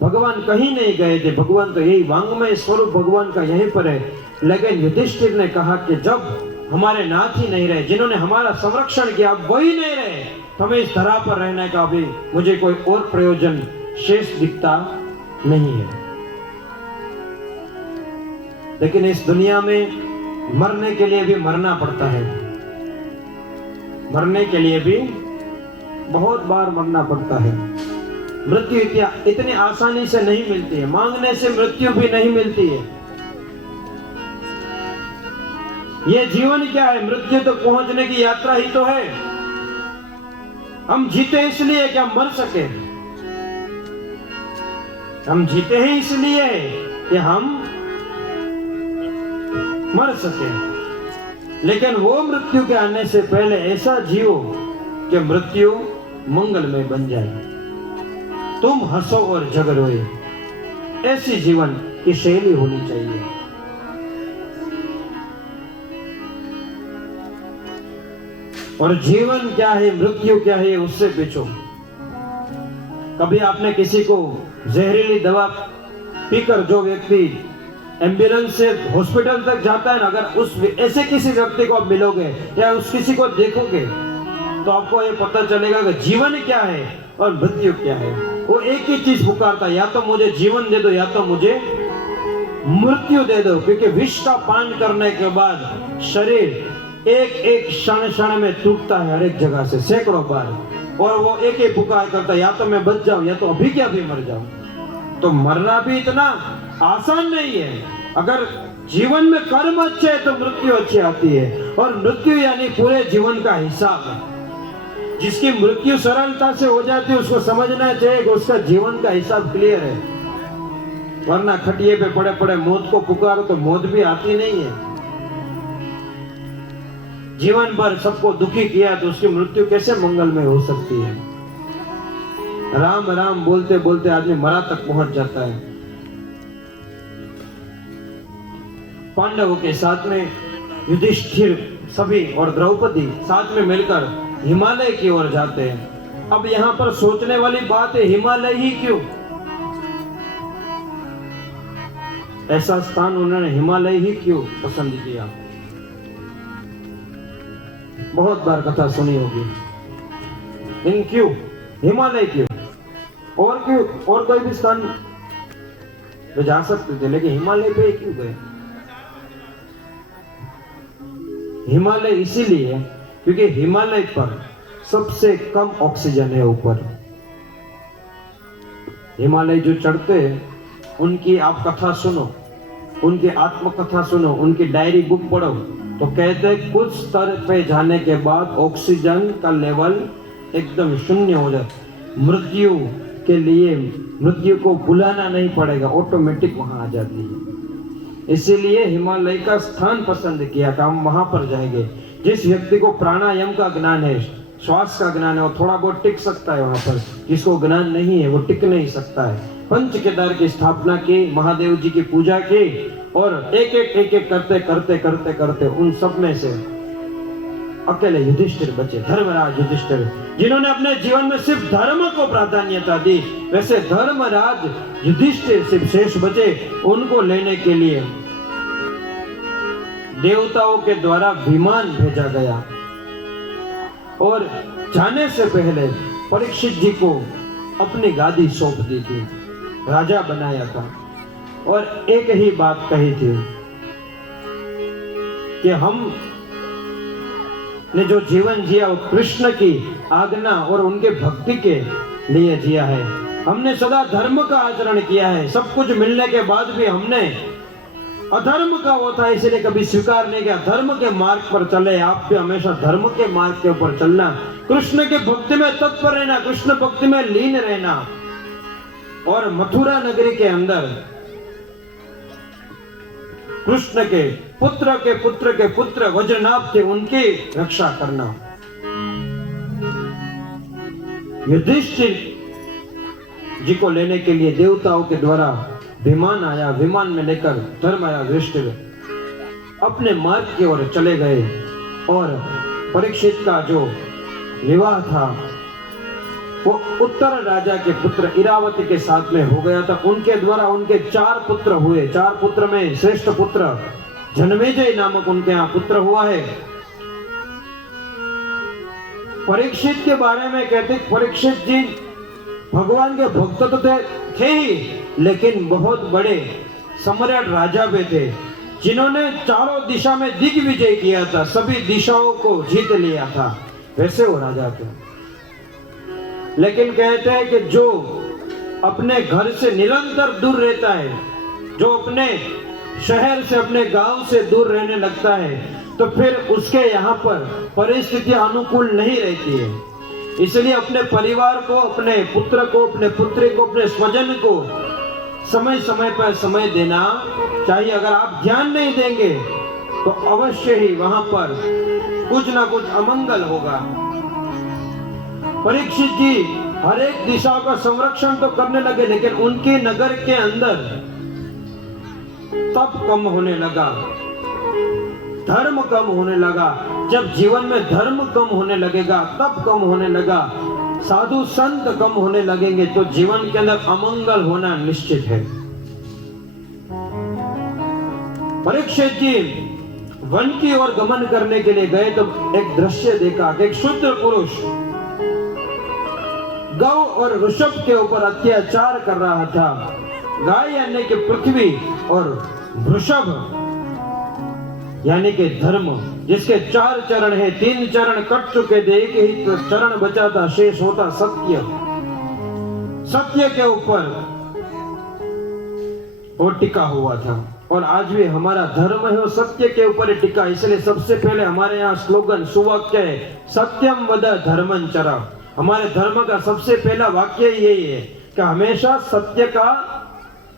भगवान कहीं नहीं गए थे, भगवान तो यही वांग्मय स्वरूप भगवान का यहीं पर है। लेकिन युधिष्ठिर ने कहा कि जब हमारे नाथ ही नहीं रहे, जिन्होंने हमारा संरक्षण किया, अब वही नहीं रहे, तो हमें इस धरा पर रहने का भी मुझे कोई और प्रयोजन शेष दिखता नहीं है। लेकिन इस दुनिया में मरने के लिए भी मरना पड़ता है, मरने के लिए भी बहुत बार मरना पड़ता है। मृत्यु इतनी आसानी से नहीं मिलती है, मांगने से मृत्यु भी नहीं मिलती है। ये जीवन क्या है? मृत्यु तक पहुंचने की यात्रा ही तो है। हम जीते इसलिए कि हम मर सके, हम जीते हैं इसलिए कि हम मर सके। लेकिन वो मृत्यु के आने से पहले ऐसा जियो कि मृत्यु मंगलमय बन जाए, तुम हंसो और जग रोए, ऐसी जीवन की शैली होनी चाहिए। और जीवन क्या है, मृत्यु क्या है, उससे पूछो। कभी आपने किसी को जहरीली दवा पीकर जो व्यक्ति एम्बुलेंस से हॉस्पिटल तक जाता है ना, अगर उस ऐसे किसी व्यक्ति को आप मिलोगे या उस किसी को देखोगे तो आपको ये पता चलेगा कि जीवन क्या है और मृत्यु क्या है। वो एक ही चीज पुकारता है, या तो मुझे जीवन दे दो या तो मुझे मृत्यु दे दो। क्योंकि विष का पान करने के बाद शरीर एक एक क्षण में टूटता है, हर एक जगह से सैकड़ों बार, और वो एक ही पुकार करता है, या तो मैं बच जाऊं या तो अभी क्या भी मर जाऊं। तो मरना भी इतना आसान नहीं है। अगर जीवन में कर्म अच्छे है तो मृत्यु अच्छी आती है, और मृत्यु यानी पूरे जीवन का हिसाब। जिसकी मृत्यु सरलता से हो जाती है उसको समझना चाहिए कि उसका जीवन का हिसाब क्लियर है। वरना खटिए पे पड़े पड़े मौत को पुकारो तो मौत भी आती नहीं है। जीवन भर सबको दुखी किया तो उसकी मृत्यु कैसे मंगलमय हो सकती है? राम राम बोलते बोलते आदमी मरा तक पहुंच जाता है। पांडवों के साथ में युधिष्ठिर सभी और द्रौपदी साथ में मिलकर हिमालय की ओर जाते हैं। अब यहाँ पर सोचने वाली बात है, हिमालय ही क्यों? ऐसा स्थान उन्होंने हिमालय ही क्यों पसंद किया? बहुत बार कथा सुनी होगी, इन क्यों हिमालय क्यों? और क्यों? और कोई भी स्थान तो जा सकते थे, लेकिन हिमालय पे क्यों गए? हिमालय इसीलिए क्योंकि हिमालय पर सबसे कम ऑक्सीजन है ऊपर। हिमालय जो चढ़ते हैं उनकी आप कथा सुनो, उनकी आत्मकथा सुनो, उनकी डायरी बुक पढ़ो, तो कहते हैं कुछ स्तर पे जाने के बाद ऑक्सीजन का लेवल एकदम शून्य हो जाता। मृत्यु के लिए मृत्यु को बुलाना नहीं पड़ेगा, ऑटोमेटिक वहां आ जाती है। इसीलिए हिमालय का स्थान पसंद किया कि हम वहां पर जाएंगे। जिस व्यक्ति को प्राणायाम का ज्ञान है, श्वास का ज्ञान है, वो थोड़ा बहुत टिक सकता है वहां पर। जिसको ज्ञान नहीं है वो टिक नहीं सकता है। पंच केदार की स्थापना की, महादेव जी की पूजा की, और एक एक करते करते करते करते उन सब में से अकेले युधिष्ठिर बचे, धर्मराज युधिष्ठिर, जिन्होंने अपने जीवन में सिर्फ धर्म को प्राधान्यता दी। वैसे धर्मराज युधिष्ठिर सिर्फ शेष बचे। उनको लेने के लिए देवताओं के द्वारा विमान भेजा गया, और जाने से पहले परीक्षित जी को अपनी गादी सौंप दी थी, राजा बनाया था, और एक ही बात कही थी कि हम ने जो जीवन जिया वो कृष्ण की आज्ञा और उनके भक्ति के लिए जिया है। हमने सदा धर्म का आचरण किया है। सब कुछ मिलने के बाद भी हमने अधर्म का वो था, इसलिए कभी स्वीकार नहीं किया। धर्म के मार्ग पर चले, आप भी हमेशा धर्म के मार्ग के ऊपर चलना, कृष्ण के भक्ति में तत्पर रहना, कृष्ण भक्ति में लीन रहना। और मथुरा नगरी के अंदर कृष्ण के पुत्र के पुत्र के पुत्र वज्रनाभ थे, उनकी रक्षा करना। युधिष्ठिर जी को लेने के लिए देवताओं के द्वारा विमान आया, विमान में लेकर धर्मराज युधिष्ठिर अपने मार्ग की ओर चले गए और परीक्षित का जो विवाह था वो उत्तर राजा के पुत्र इरावती के साथ में हो गया था। उनके द्वारा उनके 4 पुत्र हुए। 4 पुत्र में श्रेष्ठ पुत्र जन्मेजय नामक उनके यहाँ पुत्र हुआ है। परीक्षित के बारे में कहते परीक्षित जी भगवान के भक्त तो थे ही, लेकिन बहुत बड़े सम्राट राजा भी थे, जिन्होंने चारों दिशा में दिग्विजय किया था, सभी दिशाओं को जीत लिया था, वैसे वो राजा थे। लेकिन कहते हैं कि जो अपने घर से निरंतर दूर रहता है, जो अपने शहर से अपने गांव से दूर रहने लगता है, तो फिर उसके यहाँ पर परिस्थितियां अनुकूल नहीं रहती है। इसलिए अपने परिवार को, अपने पुत्र को, अपने पुत्री को, अपने स्वजन को समय समय पर समय देना चाहिए। अगर आप ध्यान नहीं देंगे तो अवश्य ही वहां पर कुछ ना कुछ अमंगल होगा। परीक्षित जी हर एक दिशा का संरक्षण तो करने लगे, लेकिन उनके नगर के अंदर तप कम होने लगा, धर्म कम होने लगा। जब जीवन में धर्म कम होने लगेगा, तप कम होने लगा, साधु संत कम होने लगेंगे, तो जीवन के अंदर अमंगल होना निश्चित है। परीक्षित जी वन की ओर गमन करने के लिए गए तो एक दृश्य देखा कि एक शूद्र पुरुष गौ और ऋषभ के ऊपर अत्याचार कर रहा था। गाय यानी कि पृथ्वी और वृषभ यानी कि धर्म, जिसके 4 चरण है, 3 चरण कट चुके थे, एक ही चरण बचा था, शेष होता सत्य। सत्य के ऊपर वो टिका हुआ था और आज भी हमारा धर्म है वो सत्य के ऊपर ही टिका। इसलिए सबसे पहले हमारे यहाँ स्लोगन सुवाक्य है, सत्यम वद धर्मं चर। हमारे धर्म का सबसे पहला वाक्य यही है कि हमेशा सत्य का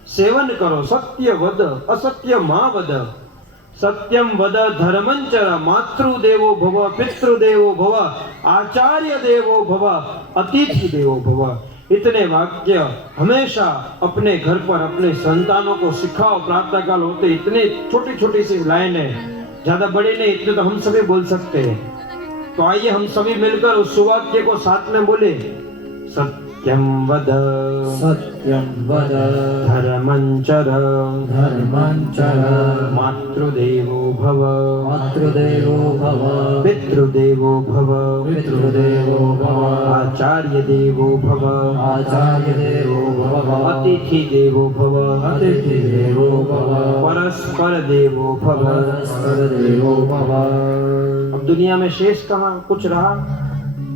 सेवन करो, सत्य वद असत्य मा वद। सत्यम वद धर्मं चर, मातृदेवो भव, पितृदेवो भव, आचार्य देवो भव, अतिथि देवो भव। इतने वाक्य हमेशा अपने घर पर अपने संतानों को सिखाओ। प्रातः काल होते इतने छोटी छोटी सी लाइन है, ज्यादा बड़ी नहीं, इतने तो हम सभी बोल सकते हैं। तो आइए हम सभी मिलकर उस सुवाक्य को साथ में बोले, सत्यम वद धर्मं चर मातृदेवो भव पितृदेवो भव आचार्य देवो भव अतिथि देवो भव परस्पर देवो भव। अब दुनिया में शेष कहाँ कुछ रहा?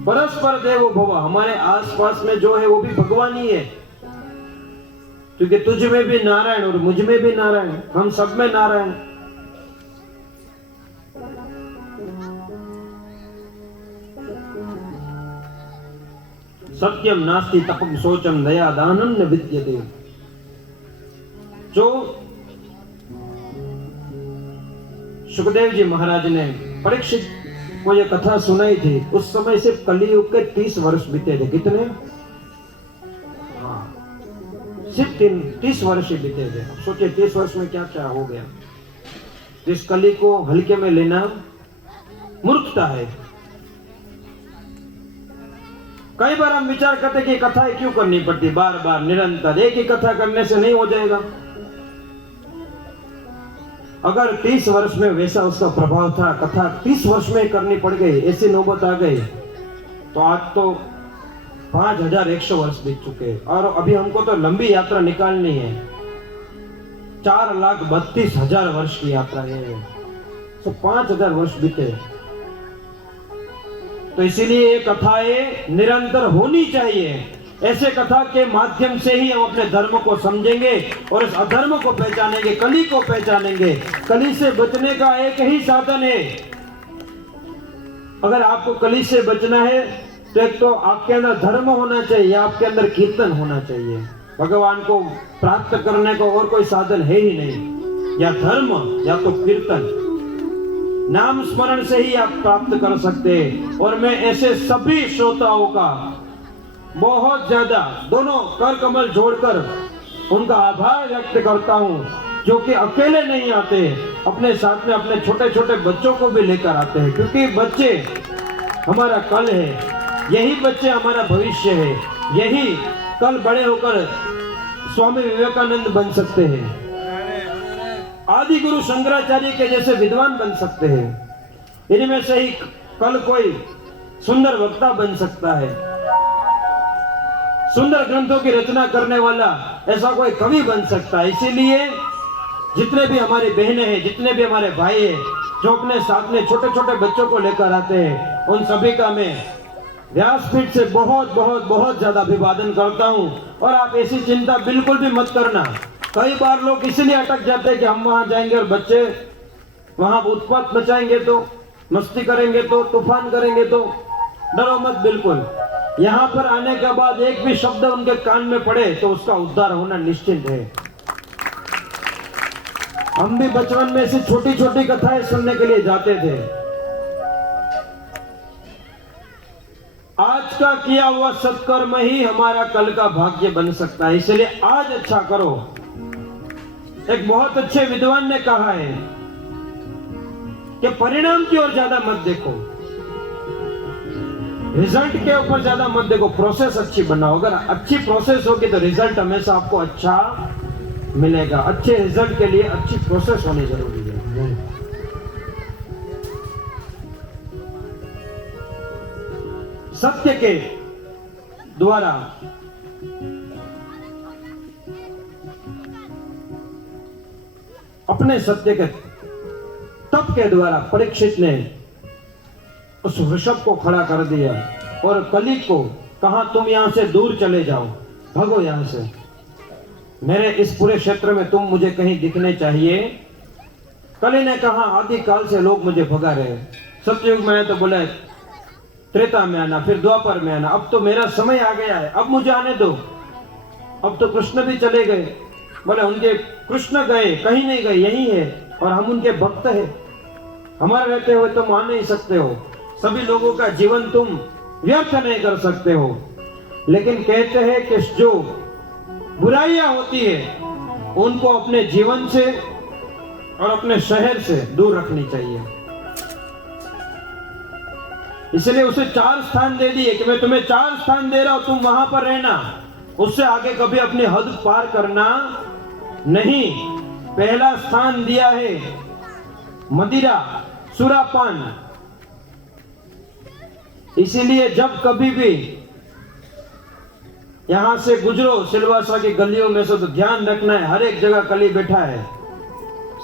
परस्पर देवो भव। हमारे आसपास में जो है वो भी भगवान ही है, क्योंकि तुझ में भी नारायण और मुझ में भी नारायण, हम सब में नारायण। सत्यम नास्ति तपम शोचम दया दानं न विद्यते। जो सुखदेव जी महाराज ने परीक्षित को ये कथा सुनाई थी, उस समय सिर्फ कलियुग के 30 वर्ष बीते थे। कितने? सिर्फ 30 वर्ष ही बीते थे। अब सोचिए 30 वर्ष में क्या क्या हो गया। इस कली को हल्के में लेना मूर्खता है। कई बार हम विचार करते कि कथाएं क्यों करनी पड़ती बार बार निरंतर, एक ही कथा करने से नहीं हो जाएगा। अगर 30 वर्ष में वैसा उसका प्रभाव था, कथा 30 वर्ष में करनी पड़ गई, ऐसी नौबत आ गई, तो आज तो 5100 वर्ष बीत चुके और अभी हमको तो लंबी यात्रा निकालनी है। 4,32,000 वर्ष की यात्रा है, तो 5000 वर्ष बीते। तो इसीलिए ये कथाएं निरंतर होनी चाहिए। ऐसे कथा के माध्यम से ही हम अपने धर्म को समझेंगे और इस अधर्म को पहचानेंगे, कली को पहचानेंगे। कली से बचने का एक ही साधन है। अगर आपको कली से बचना है तो एक तो आपके अंदर धर्म होना चाहिए, आपके अंदर कीर्तन होना चाहिए। भगवान को प्राप्त करने का और कोई साधन है ही नहीं। या धर्म या तो कीर्तन, नाम स्मरण से ही आप प्राप्त कर सकते हैं। और मैं ऐसे सभी श्रोताओं का बहुत ज्यादा दोनों कर कमल जोड़कर उनका आभार व्यक्त करता हूं, जो कि अकेले नहीं आते, अपने साथ में अपने छोटे छोटे बच्चों को भी लेकर आते हैं, क्योंकि बच्चे हमारा कल है, यही बच्चे हमारा भविष्य है, यही कल बड़े होकर स्वामी विवेकानंद बन सकते हैं, आदि गुरु शंकराचार्य के जैसे विद्वान बन सकते हैं। इनमें से ही कल कोई सुंदर वक्ता बन सकता है, सुंदर ग्रंथों की रचना करने वाला ऐसा कोई कवि बन सकता है। इसीलिए जितने भी हमारी बहनें हैं, जितने भी हमारे भाई हैं, जो अपने साथ में छोटे छोटे बच्चों को लेकर आते हैं, उन सभी का मैं व्यासपीठ से बहुत बहुत बहुत ज्यादा अभिवादन करता हूं। और आप ऐसी चिंता बिल्कुल भी मत करना। कई बार लोग इसलिए अटक जाते हैं कि हम वहां जाएंगे और बच्चे वहां उत्पात मचाएंगे, तो मस्ती करेंगे, तो तूफान करेंगे, तो डरो मत बिल्कुल। यहाँ पर आने के बाद एक भी शब्द उनके कान में पड़े तो उसका उद्धार होना निश्चित है। हम भी बचपन में ऐसी छोटी छोटी कथाएं सुनने के लिए जाते थे। आज का किया हुआ सत्कर्म ही हमारा कल का भाग्य बन सकता है, इसलिए आज अच्छा करो। एक बहुत अच्छे विद्वान ने कहा है कि परिणाम की ओर ज्यादा मत देखो, रिजल्ट के ऊपर ज्यादा मत देखो, प्रोसेस अच्छी बनाओ। अगर अच्छी प्रोसेस होगी तो रिजल्ट हमेशा आपको अच्छा मिलेगा। अच्छे रिजल्ट के लिए अच्छी प्रोसेस होनी जरूरी है। सत्य के द्वारा अपने सत्य के तप के द्वारा परीक्षित ने उस वृषभ को खड़ा कर दिया और कली को कहा, तुम यहां से दूर चले जाओ, भागो यहां से, मेरे इस पूरे क्षेत्र में तुम मुझे कहीं दिखने चाहिए। कली ने कहा, आदि काल से लोग मुझे भगा रहे, सतयुग में तो बोले त्रेता में आना, फिर द्वापर में आना, अब तो मेरा समय आ गया है, अब मुझे आने दो। अब तो कृष्ण भी चले गए, बोले उनके कृष्ण गए, कहीं नहीं गए, यही है, और हम उनके भक्त हैं, हमारे रहते हुए तुम आ नहीं सकते हो, सभी लोगों का जीवन तुम व्यर्थ नहीं कर सकते हो। लेकिन कहते हैं कि जो बुराइयां होती है उनको अपने जीवन से और अपने शहर से दूर रखनी चाहिए। इसलिए उसे 4 स्थान दे दिए कि मैं तुम्हें 4 स्थान दे रहा हूं, तुम वहां पर रहना, उससे आगे कभी अपनी हद पार करना नहीं। पहला स्थान दिया है मदिरा, सुरापान। इसीलिए जब कभी भी यहां से गुजरो सिलवासा की गलियों में से, तो ध्यान रखना है हर एक जगह कली बैठा है,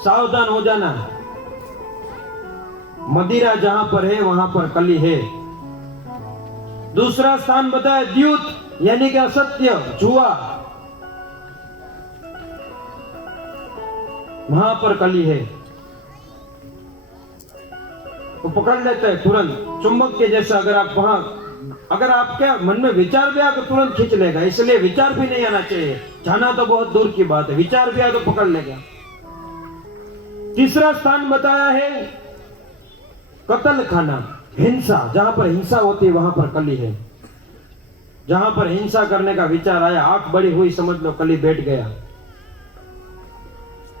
सावधान हो जाना। मदिरा जहां पर है वहां पर कली है। दूसरा स्थान बताया द्यूत, यानी कि असत्य, जुआ, वहां पर कली है। तो पकड़ लेते हैं तुरंत, चुंबक के जैसा। अगर आप वहां, अगर आपके मन में विचार भी आए तो तुरंत खींच लेगा, इसलिए विचार भी नहीं आना चाहिए। जाना तो बहुत दूर की बात है, विचार भी आए तो पकड़ लेगा। तीसरा स्थान बताया है कत्ल खाना, हिंसा, जहां पर हिंसा होती है वहां पर कली है। जहां पर हिंसा करने का विचार आया, आंख बड़ी हुई, समझ लो कली बैठ गया।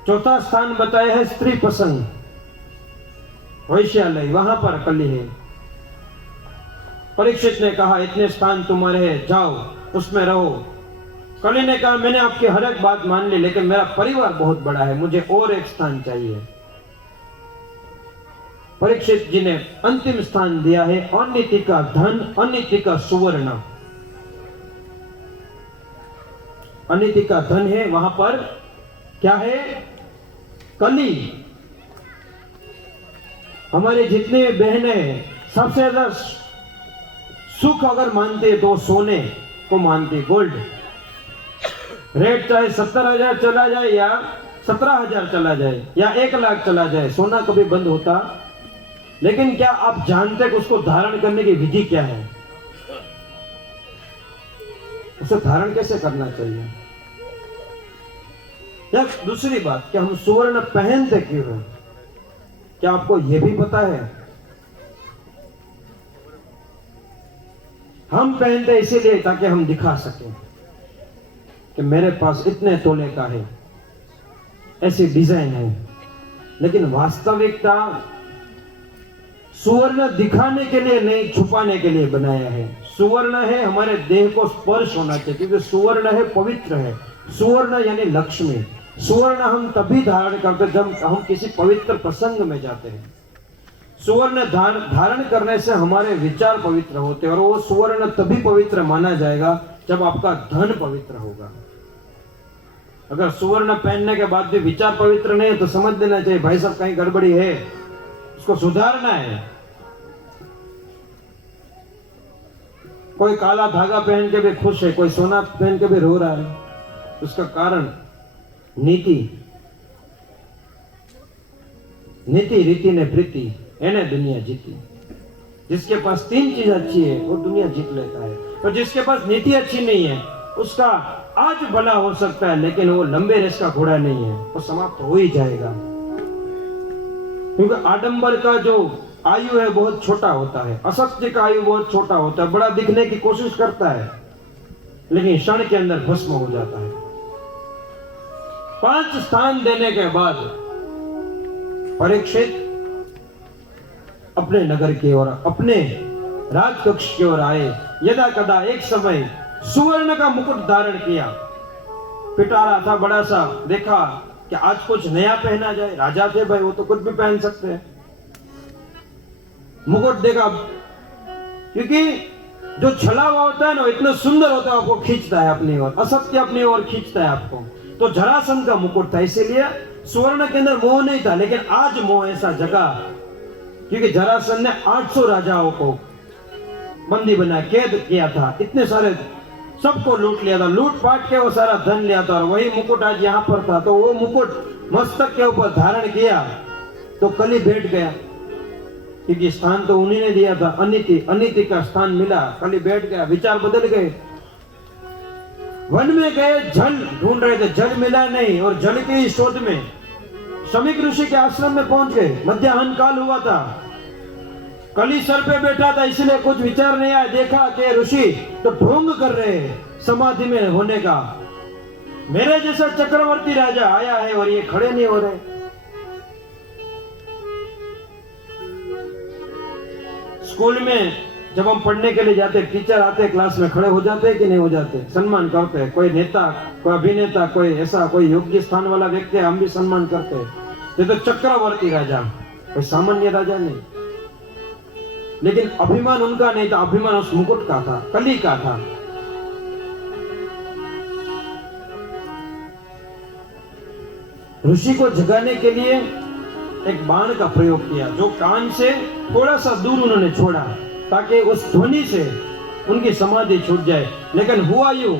चौथा स्थान बताया है स्त्री प्रसंग, वैश्यालय, वहां पर कली है। परीक्षित ने कहा, इतने स्थान तुम्हारे हैं, जाओ उसमें रहो। कली ने कहा, मैंने आपकी हर एक बात मान ली, लेकिन मेरा परिवार बहुत बड़ा है, मुझे और एक स्थान चाहिए। परीक्षित जी ने अंतिम स्थान दिया है अनिति का धन, अनिति का सुवर्ण। अनिति का धन है, वहां पर क्या है? कली। हमारे जितने बहनें हैं, सबसे ज्यादा सुख अगर मानते हैं तो सोने को मानते, गोल्ड। रेट चाहे 70,000 चला जाए या 17,000 चला जाए या 1 लाख चला जाए, सोना कभी बंद होता। लेकिन क्या आप जानते हैं कि उसको धारण करने की विधि क्या है? उसे धारण कैसे करना चाहिए? या दूसरी बात कि हम सुवर्ण पहनते क्यों हैं? क्या आपको यह भी पता है? हम पहनते इसीलिए ताकि हम दिखा सकें कि मेरे पास इतने तोले का है, ऐसी डिजाइन है। लेकिन वास्तविकता सुवर्ण दिखाने के लिए नहीं, छुपाने के लिए बनाया है। सुवर्ण है हमारे देह को स्पर्श होना चाहिए, क्योंकि सुवर्ण है पवित्र है। सुवर्ण यानी लक्ष्मी। सुवर्ण हम तभी धारण करते जब हम किसी पवित्र प्रसंग में जाते हैं। सुवर्ण धारण करने से हमारे विचार पवित्र होते हैं, और वो सुवर्ण तभी पवित्र माना जाएगा जब आपका धन पवित्र होगा। अगर सुवर्ण पहनने के बाद भी विचार पवित्र नहीं है तो समझ लेना चाहिए भाई साहब कहीं गड़बड़ी है, उसको सुधारना है। कोई काला धागा पहन के भी खुश है, कोई सोना पहन के भी रो रहा है। उसका कारण नीति रीति ने प्रीति, एने दुनिया जीती। जिसके पास तीन चीज अच्छी है वो दुनिया जीत लेता है, और जिसके पास नीति अच्छी नहीं है उसका आज भला हो सकता है लेकिन वो लंबे रेस का घोड़ा नहीं है, वो समाप्त हो ही जाएगा। क्योंकि आडंबर का जो आयु है बहुत छोटा होता है, असत्य का आयु बहुत छोटा होता है। बड़ा दिखने की कोशिश करता है लेकिन क्षण के अंदर भस्म हो जाता है। 5 स्थान देने के बाद परीक्षित अपने नगर की ओर, अपने राजकक्ष की ओर आए। यदा कदा एक समय सुवर्ण का मुकुट धारण किया, पिटारा था बड़ा सा, देखा कि आज कुछ नया पहना जाए। राजा थे भाई, वो तो कुछ भी पहन सकते हैं। मुकुट देखा, क्योंकि जो छला हुआ होता है ना इतना सुंदर होता है, आपको खींचता है अपनी ओर, असत्य अपनी ओर खींचता है आपको। तो जरासंध का मुकुट था, इसीलिए सुवर्ण के अंदर मोह नहीं था। लेकिन आज मोह ऐसा जगा क्योंकि जरासंध ने 800 राजाओं को बंदी बना कैद किया था, इतने सारे सबको लूट लिया था, लूट पाट के वो सारा धन लिया था, और वही मुकुट आज यहाँ पर था। तो वो मुकुट मस्तक के ऊपर धारण किया तो कली बैठ गया, क्योंकि स्थान तो उन्हीं ने दिया था। अनिति का स्थान मिला, कली बैठ गया, विचार बदल गए। वन में गए, जल ढूंढ रहे थे, जल मिला नहीं, और जल के ही शोध में शमीक ऋषि के आश्रम में पहुंच गए। मध्याह्न काल हुआ था, कली सर पे बैठा था, इसलिए कुछ विचार नहीं आया। देखा कि ऋषि तो ढोंग कर रहे हैं समाधि में होने का। मेरे जैसा चक्रवर्ती राजा आया है और ये खड़े नहीं हो रहे। स्कूल में जब हम पढ़ने के लिए जाते, टीचर आते क्लास में, खड़े हो जाते कि नहीं हो जाते? सम्मान करते हैं। कोई नेता, कोई अभिनेता, कोई ऐसा कोई योग्य स्थान वाला व्यक्ति है, हम भी सम्मान करते हैं। ये तो चक्रवर्ती राजा, कोई सामान्य राजा नहीं। लेकिन अभिमान उनका नहीं था, अभिमान उस मुकुट का था, कली का था। ऋषि को जगाने के लिए एक बाण का प्रयोग किया, जो कान से थोड़ा सा दूर उन्होंने छोड़ा ताकि उस ध्वनि से उनकी समाधि छूट जाए। लेकिन हुआ यूं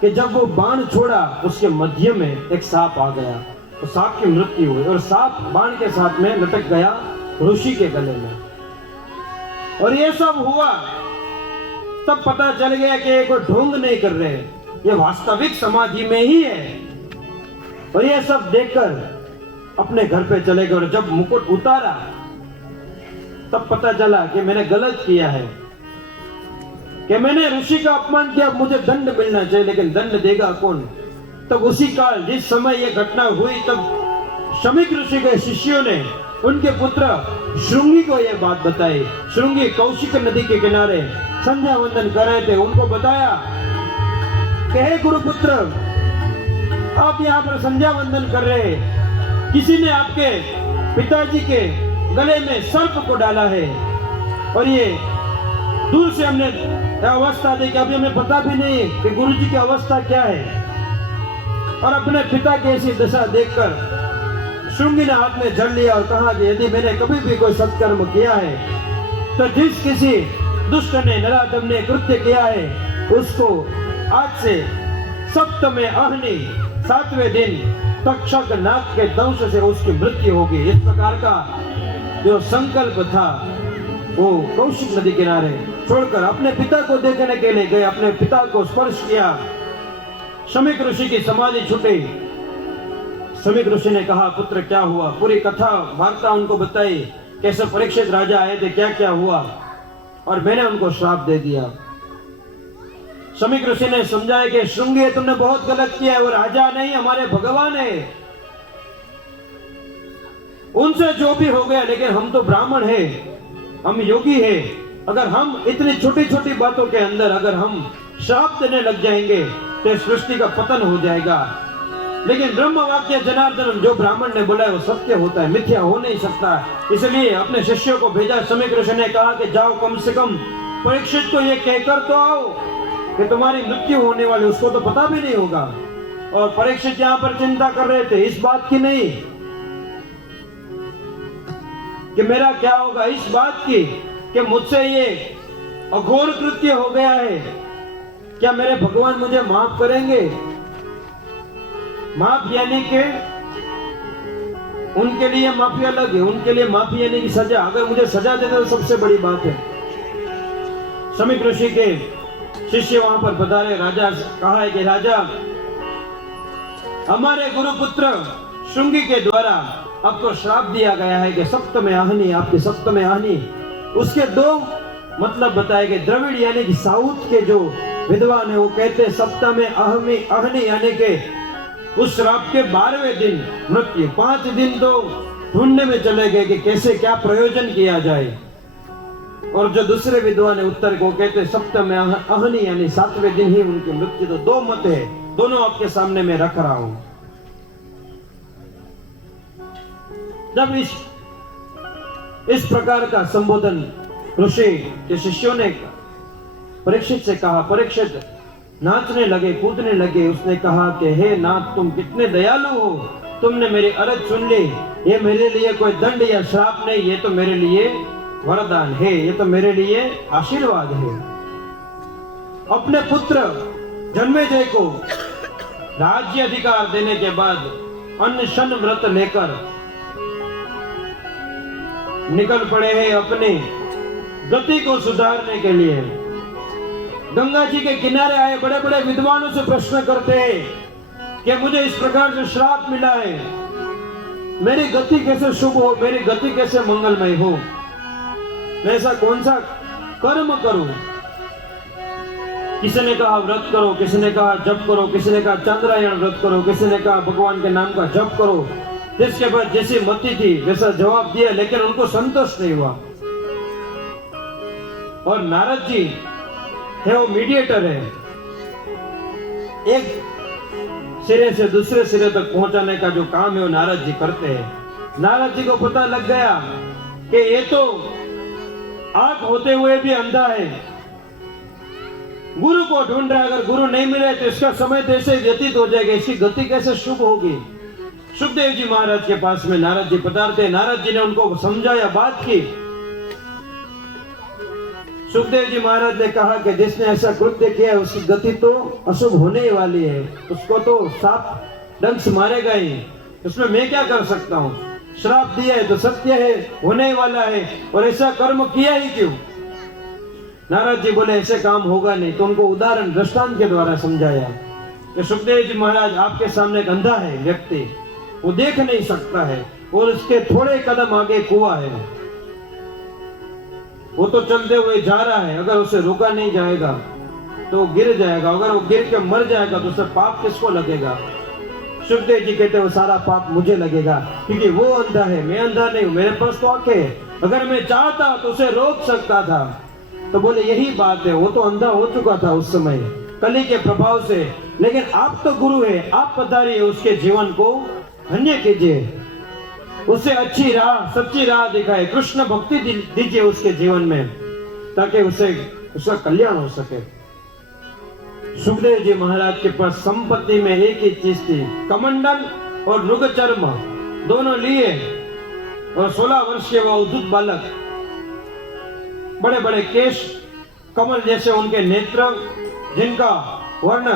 कि जब वो बाण छोड़ा उसके मध्य में एक सांप आ गया, तो सांप की मृत्यु हुई, और सांप बाण के साथ में लटक गया ऋषि के गले में। और ये सब हुआ तब पता चल गया कि ये कोई ढोंग नहीं कर रहे, ये वास्तविक समाधि में ही है। और ये सब देखकर अपने घर पे चले गए, और जब मुकुट उतारा तब पता चला कि मैंने गलत किया है, कि मैंने ऋषि का अपमान किया, अब मुझे दंड मिलना चाहिए। लेकिन दंड देगा कौन? तब उसी काल जिस समय यह घटना हुई, तब शमीक ऋषि के शिष्यों ने उनके पुत्र श्रृंगी को यह बात बताई। श्रृंगी कौशिक नदी के किनारे संध्या वंदन कर रहे थे। उनको बताया कि हे गुरुपुत्र, आप यहाँ पर संध्या वंदन कर रहे हैं, किसी ने आपके पिताजी के गले में सर्प को डाला है, और ये दूर से हमने अवस्था देखी, अभी हमें पता भी नहीं कि गुरुजी की अवस्था क्या है। और अपने पिता की ऐसी दशा देखकर श्रृंगी ने हाथ में जल लिया और कहा कि यदि मैंने कभी भी कोई सत्कर्म किया है तो जिस किसी दुष्ट ने, नराधम ने कृत्य किया है, उसको आज से सप्तमे अहनी 7वें दिन तक्षक नाग के दंश से उसकी मृत्यु होगी। इस प्रकार का जो संकल्प था वो कौशिक नदी किनारे छोड़कर अपने पिता को देखने के लिए गए। अपने पिता को स्पर्श किया, शमीक ऋषि की समाधि छूटी। शमीक ऋषि ने कहा, पुत्र क्या हुआ? पूरी कथा वार्ता उनको बताई, कैसे परीक्षित राजा आए थे, क्या क्या हुआ, और मैंने उनको श्राप दे दिया। शमीक ऋषि ने समझाया कि श्रृंगी तुमने बहुत गलत किया है, वो राजा नहीं हमारे भगवान है, उनसे जो भी हो गया, लेकिन हम तो ब्राह्मण है, हम योगी है। अगर हम इतनी छोटी छोटी बातों के अंदर अगर हम श्राप देने लग जाएंगे तो सृष्टि का पतन हो जाएगा। लेकिन ब्रह्म वाक्य जनार्दन जो ब्राह्मण ने बोला है वो सत्य होता है, मिथ्या हो नहीं सकता। इसलिए अपने शिष्यों को भेजा। शमीक ऋषि ने कहा कि जाओ, कम से कम परीक्षित को ये कहकर तो आओ कि तुम्हारी मृत्यु होने वाली, उसको तो पता भी नहीं होगा। और परीक्षित यहाँ पर चिंता कर रहे थे इस बात की नहीं कि मेरा क्या होगा, इस बात की कि मुझसे ये अघोर कृत्य हो गया है, क्या मेरे भगवान मुझे माफ करेंगे? माफ यानी कि उनके लिए माफी अलग है, उनके लिए माफी यानी कि सजा। अगर मुझे सजा देते तो सबसे बड़ी बात है। शमीक ऋषि के शिष्य वहां पर पधारे। राजा कहा है कि राजा, हमारे गुरुपुत्र श्रृंगी के द्वारा आपको श्राप दिया गया है कि सप्तमे आहनी, आपके सप्तमे आहनी, उसके दो मतलब बताए गए। द्रविड़ यानी कि साउथ के जो विद्वान है वो कहते हैं सप्तमे आहनी यानी कि उस श्राप के 12वें दिन मृत्यु। 5 दिन तो ढूंढने में चले गए कि कैसे क्या प्रयोजन किया जाए। और जो दूसरे विद्वान है उत्तर को कहते हैं सप्तमे आहनी यानी 7वें दिन ही उनकी मृत्यु। तो दो मत है, दोनों आपके सामने मैं रख रहा हूं। जब इस प्रकार का संबोधन ऋषि के शिष्यों ने परीक्षित से कहा, परीक्षित नाचने लगे, कूदने लगे। उसने कहा कि हे नाथ, तुम कितने दयालु हो, तुमने मेरी अरज सुन ली। ये मेरे लिए कोई दंड या श्राप नहीं, ये तो मेरे लिए वरदान है, ये तो मेरे लिए आशीर्वाद है। अपने पुत्र जन्मेजय को राज्य अधिकार देने के बाद अनशन व्रत लेकर निकल पड़े हैं अपनी गति को सुधारने के लिए। गंगा जी के किनारे आए बड़े बड़े विद्वानों से प्रश्न करते हैं कि मुझे इस प्रकार से श्राप मिला है, मेरी गति कैसे शुभ हो, मेरी गति कैसे मंगलमय हो, मैं ऐसा कौन सा कर्म करूं? किसी ने कहा व्रत करो, किसी ने कहा जप करो, किसी ने कहा चंद्रायण व्रत करो, किसी ने कहा भगवान के नाम का जप करो। जिसके बाद जैसी मति थी वैसा जवाब दिया, लेकिन उनको संतोष नहीं हुआ। और नारद जी है वो मीडिएटर है, एक सिरे से दूसरे सिरे तक पहुंचाने का जो काम है वो नारद जी करते हैं। नारद जी को पता लग गया कि ये तो आंख होते हुए भी अंधा है, गुरु को ढूंढ रहा है, अगर गुरु नहीं मिले तो इसका समय तो ऐसे व्यतीत हो जाएगा, इसकी गति कैसे शुभ होगी। सुखदेव जी महाराज के पास में नारद जी पधारते। नारद जी ने उनको समझाया, बात की। सुखदेव जी महाराज ने कहा कि जिसने ऐसा कृत्य किया है उसकी गति तो अशुभ होने ही वाली है, उसको तो साप डंक मारेगा ही, उसमें मैं क्या कर सकता हूँ। श्राप दिया है तो सत्य है, होने ही वाला है, और ऐसा कर्म किया ही क्यों। नारद जी बोले ऐसे काम होगा नहीं। तो उनको उदाहरण दृष्टांत के द्वारा समझाया कि सुखदेव जी महाराज आपके सामने एक अंधा है व्यक्ति, वो देख नहीं सकता है, और उसके थोड़े कदम आगे कुआं है, वो तो चलते हुए जा रहा है, अगर उसे रोका नहीं जाएगा तो वो गिर जाएगा, अगर वो गिर के मर जाएगा तो उसे पाप किसको लगेगा। सुखदेव जी कहते वो सारा पाप मुझे लगेगा, क्योंकि वो अंधा है, मैं अंधा नहीं हूं, मेरे पास तो आंखें है, अगर मैं चाहता तो उसे रोक सकता था। तो बोले यही बात है, वो तो अंधा हो चुका था उस समय कली के प्रभाव से, लेकिन आप तो गुरु है, आप पधारिए, उसके जीवन को धन्य कीजिए, उसे अच्छी राह, सच्ची राह दिखाए, कृष्ण भक्ति दीजिए उसके जीवन में, ताकि उसका कल्याण हो सके। सुखदेव जी महाराज के पास संपत्ति में एक ही चीज थी, कमंडल और मृग चर्म दोनों लिए, और 16 वर्ष के वो उद्धत बालक, बड़े बड़े केश, कमल जैसे उनके नेत्र, जिनका वर्ण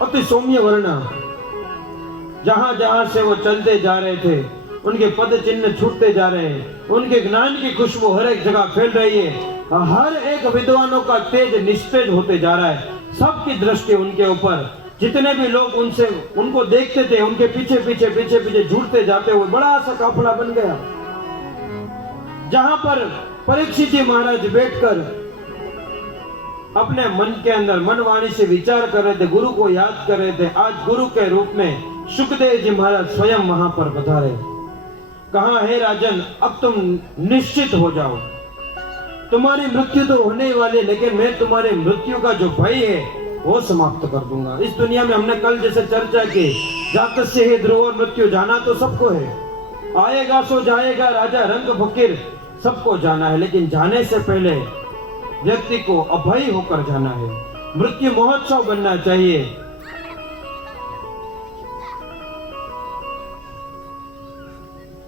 अति सौम्य वर्ण, जहां जहां से वो चलते जा रहे थे उनके पद चिन्ह छूटते जा रहे हैं, उनके ज्ञान की खुशबू हर एक जगह फैल रही है, हर एक विद्वानों का तेज निस्तेज होते जा रहा है, सबकी दृष्टि उनके ऊपर जितने भी लोग उनसे उनको देखते थे उनके पीछे पीछे पीछे पीछे जुड़ते जाते हुए बड़ा सा काफिला बन गया, जहां पर परीक्षित जी महाराज बैठकर अपने मन के अंदर मनवाणी से विचार कर रहे थे, गुरु को याद कर रहे थे। आज गुरु के रूप में सुखदेव जी महाराज स्वयं वहां पर पधारे। कहा, हे राजन, अब तुम निश्चित हो जाओ, तुम्हारी मृत्यु तो होने वाली, लेकिन मैं तुम्हारी मृत्यु का जो भय है वो समाप्त कर दूंगा। इस दुनिया में हमने कल जैसे चर्चा की, जातस्य ही ध्रुव और मृत्यु, जाना तो सबको है, आएगा सो जाएगा, राजा रंग फकीर सबको जाना है, लेकिन जाने से पहले व्यक्ति को अभय होकर जाना है। मृत्यु महोत्सव बनना चाहिए।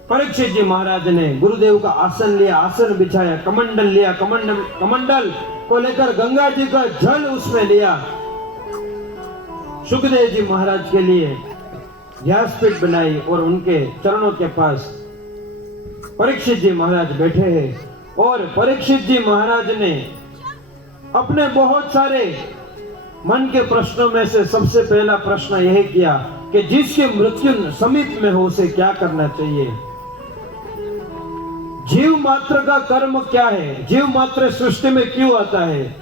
परीक्षित जी महाराज ने गुरुदेव का आसन लिया, आसन बिछाया, कमंडल लिया, कमंडल को लेकर गंगा जी का जल उसमें लिया। सुखदेव जी महाराज के लिए व्यासपीठ बनाई और उनके चरणों के पास परीक्षित जी महाराज बैठे हैं। और परीक्षित जी महाराज ने अपने बहुत सारे मन के प्रश्नों में से सबसे पहला प्रश्न यह किया कि जिसकी मृत्यु समीप में हो उसे क्या करना चाहिए। जीव मात्र का कर्म क्या है, जीव मात्र सृष्टि में क्यों आता है,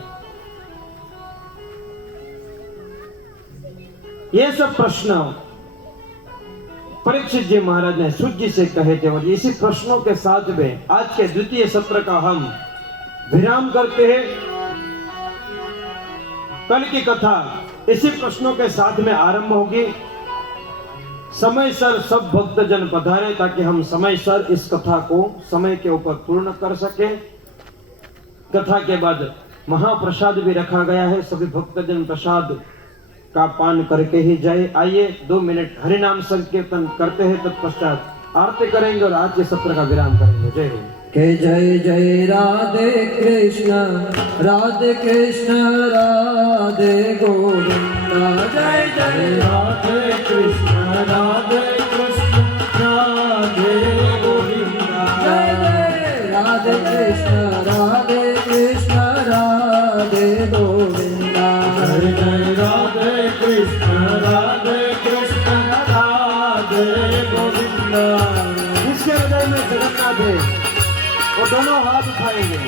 ये सब प्रश्न परीक्षित जी महाराज ने सूत जी से कहे थे। और इसी प्रश्नों के साथ में आज के द्वितीय सत्र का हम विराम करते हैं। कल की कथा इसी प्रश्नों के साथ में आरंभ होगी। समय सर सब भक्तजन पधारे ताकि हम समय सर इस कथा को समय के ऊपर पूर्ण कर सके। कथा के बाद महाप्रसाद भी रखा गया है, सभी भक्तजन प्रसाद का पान करके ही जाए। आइए 2 मिनट हरिनाम संकीर्तन करते हैं, तत्पश्चात आरती करेंगे और आज के सत्र का विराम करेंगे। जय हो। के जय जय राधे कृष्ण राधे गोविंदा, जय जय राधे कृष्ण राधे गोविंदा, जय जय राधे कृष्ण राधे गोविंदा, जय जय राधे कृष्ण राधे गोविंदा। जिसके हृदय में जगन्नाथ है वो दोनों हाथ उठाएंगे,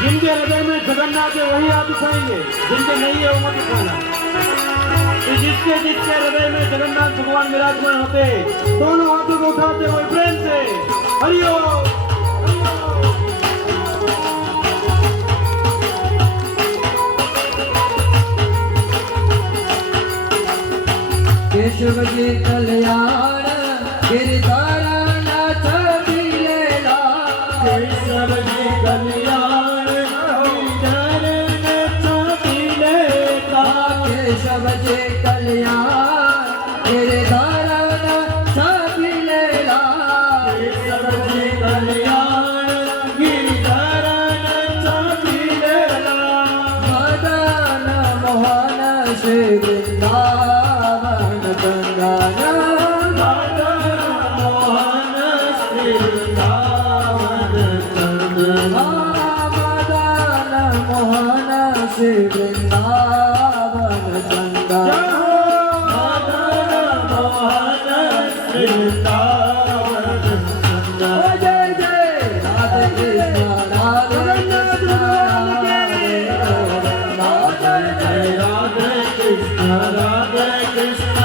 जिनके हृदय में जगन्नाथ है वही हाथ उठाएंगे, जिनके नहीं है वो मत उठाना। तो जिसके हृदय में जगन्नाथ भगवान विराजमान होते दोनों हाथों को उठाते हुए प्रेम से हरि ओम। केशव जी कल्याण गिरधारा नाथ लीला, केशव जी कल्याण गिरधारा नाथ लीला, केशव जी कल्याण गिरधारा नाथ लीला, केशव जी कल्याण गिरधारा नाथ लीला, मदन मोहन श्री वृंदावन गंगा, मोहन श्री वृंदावन गंगा, मदन मोहन श्री वृंदावन गंगा, मदन मोहन श्री वृंदावन गंगा। जय जय राधे कृष्ण राधे कृष्ण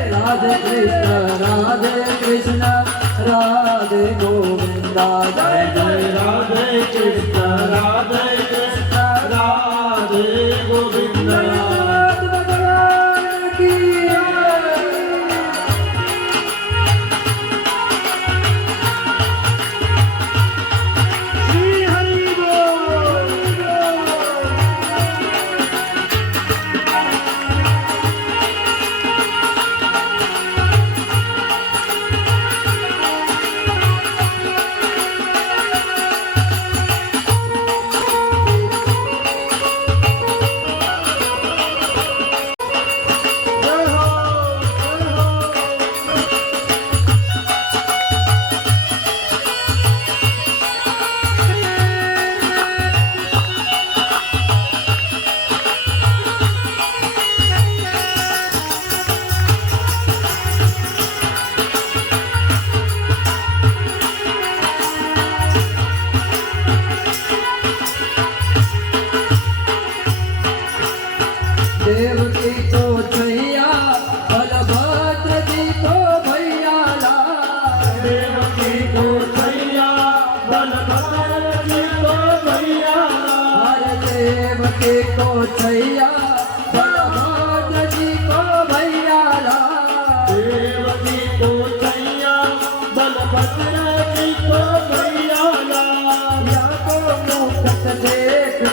राधे कृष्ण राधे कृष्ण राधे गोविंदा, जय जय राधे कृष्ण राधे गोविंदा। भगवान की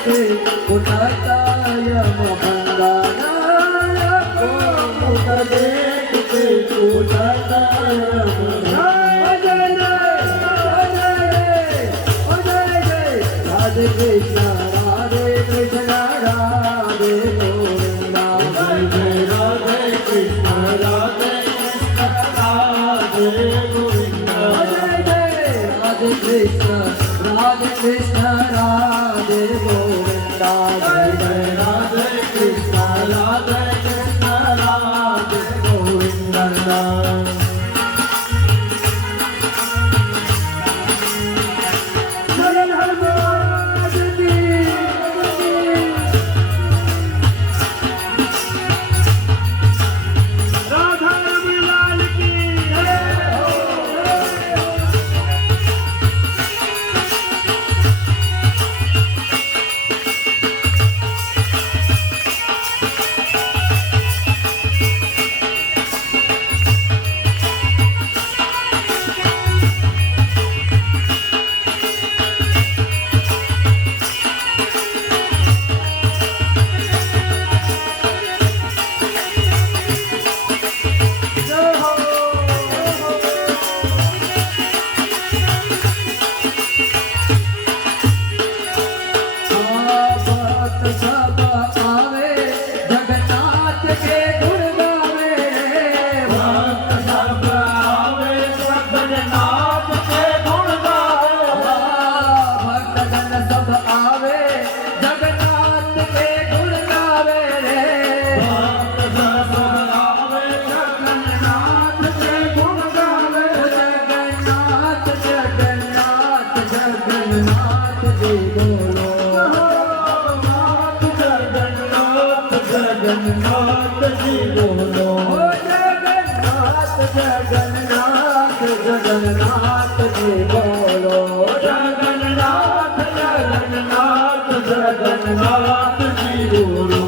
के उठताय मुखंदाना मुख देख के उठताय राधे कृष्ण राधे कृष्ण राधे गोविंदा राधे कृष्ण राधे कृष्ण राधे गोविंदा राधे कृष्ण राधे कृष्ण राधे गोविंदा जय जय राधे कृष्ण राधे कृष्ण राधे गोविंदा जगन्नाथ जी बोलो जगन्नाथ जगन्नाथ जगन्नाथ जी बोलो जगन्नाथ जगन्नाथ जगन्नाथ जी बोलो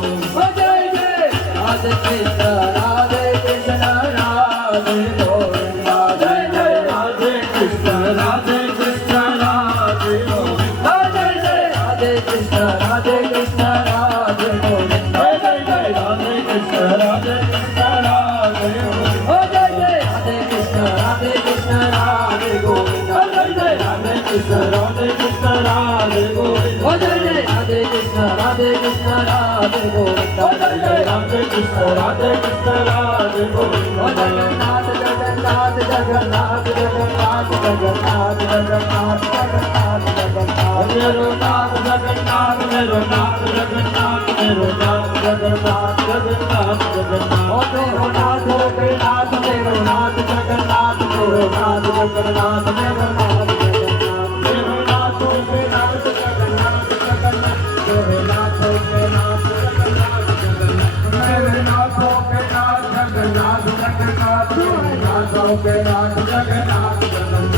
जय जय राधे कृष्ण राधे कृष्ण राधे गोविंदा जय जय राधे कृष्ण राधे कृष्ण राधे गोविंदा जय जय राधे कृष्ण राधे कृष्ण राधे गोविंदा जय जय राधे कृष्ण राधे कृष्ण राधे गोविंदा जय जय राधे कृष्ण राधे कृष्ण राधे गोविंदा जय जय राधे कृष्ण राधे कृष्ण राधे गोविंदा जय जय राधे कृष्ण राधे कृष्ण राधे गोविंदा जय जय राधे कृष्ण राधे कृष्ण राधे गोविंदा जगन्नाथ जगन्नाथ जगन्नाथ जगन्नाथ जगन्नाथ जगन्नाथ जगन्नाथ जगन्नाथ मेरो नाथ जगन्नाथ मेरो नाथ जगन्नाथ मेरो नाथ जगन्नाथ जगन्नाथ जगन्नाथ ओ मेरो नाथ हो के नाथ मेरो नाथ जगन्नाथ मेरो नाथ जगन्नाथ मेरो नाथ जगन्नाथ मेरो नाथ हो के नाथ जगन्नाथ जगन्नाथ मेरो नाथ हो के नाथ जगन्नाथ जगन्नाथ मेरो नाथ हो के नाथ जगन्नाथ जगन्नाथ मेरो नाथ हो के नाथ जगन्नाथ जगन्नाथ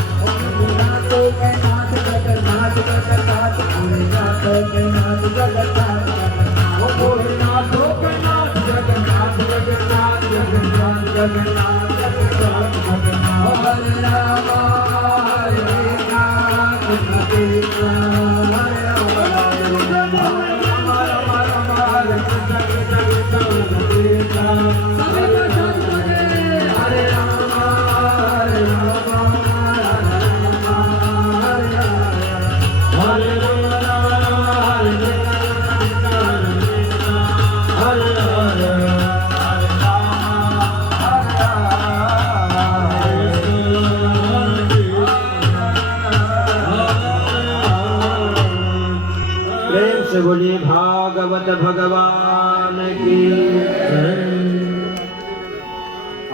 मेरो नाथ हो के नाथ जगन्नाथ जगन्नाथ मेरो नाथ हो के नाथ जगन्नाथ ओ भोलेनाथ हो के नाथ जगन्नाथ जगन्नाथ जगन्नाथ जगन्नाथ जगन्नाथ जगन्नाथ ओ हरे राम हरे राम कृष्ण कृष्ण हरे राम हरे राम हरे कृष्ण कृष्ण कृष्ण हरे राम हरे राम हरे राम हरे प्रेम से बोलिए भागवत भगवान की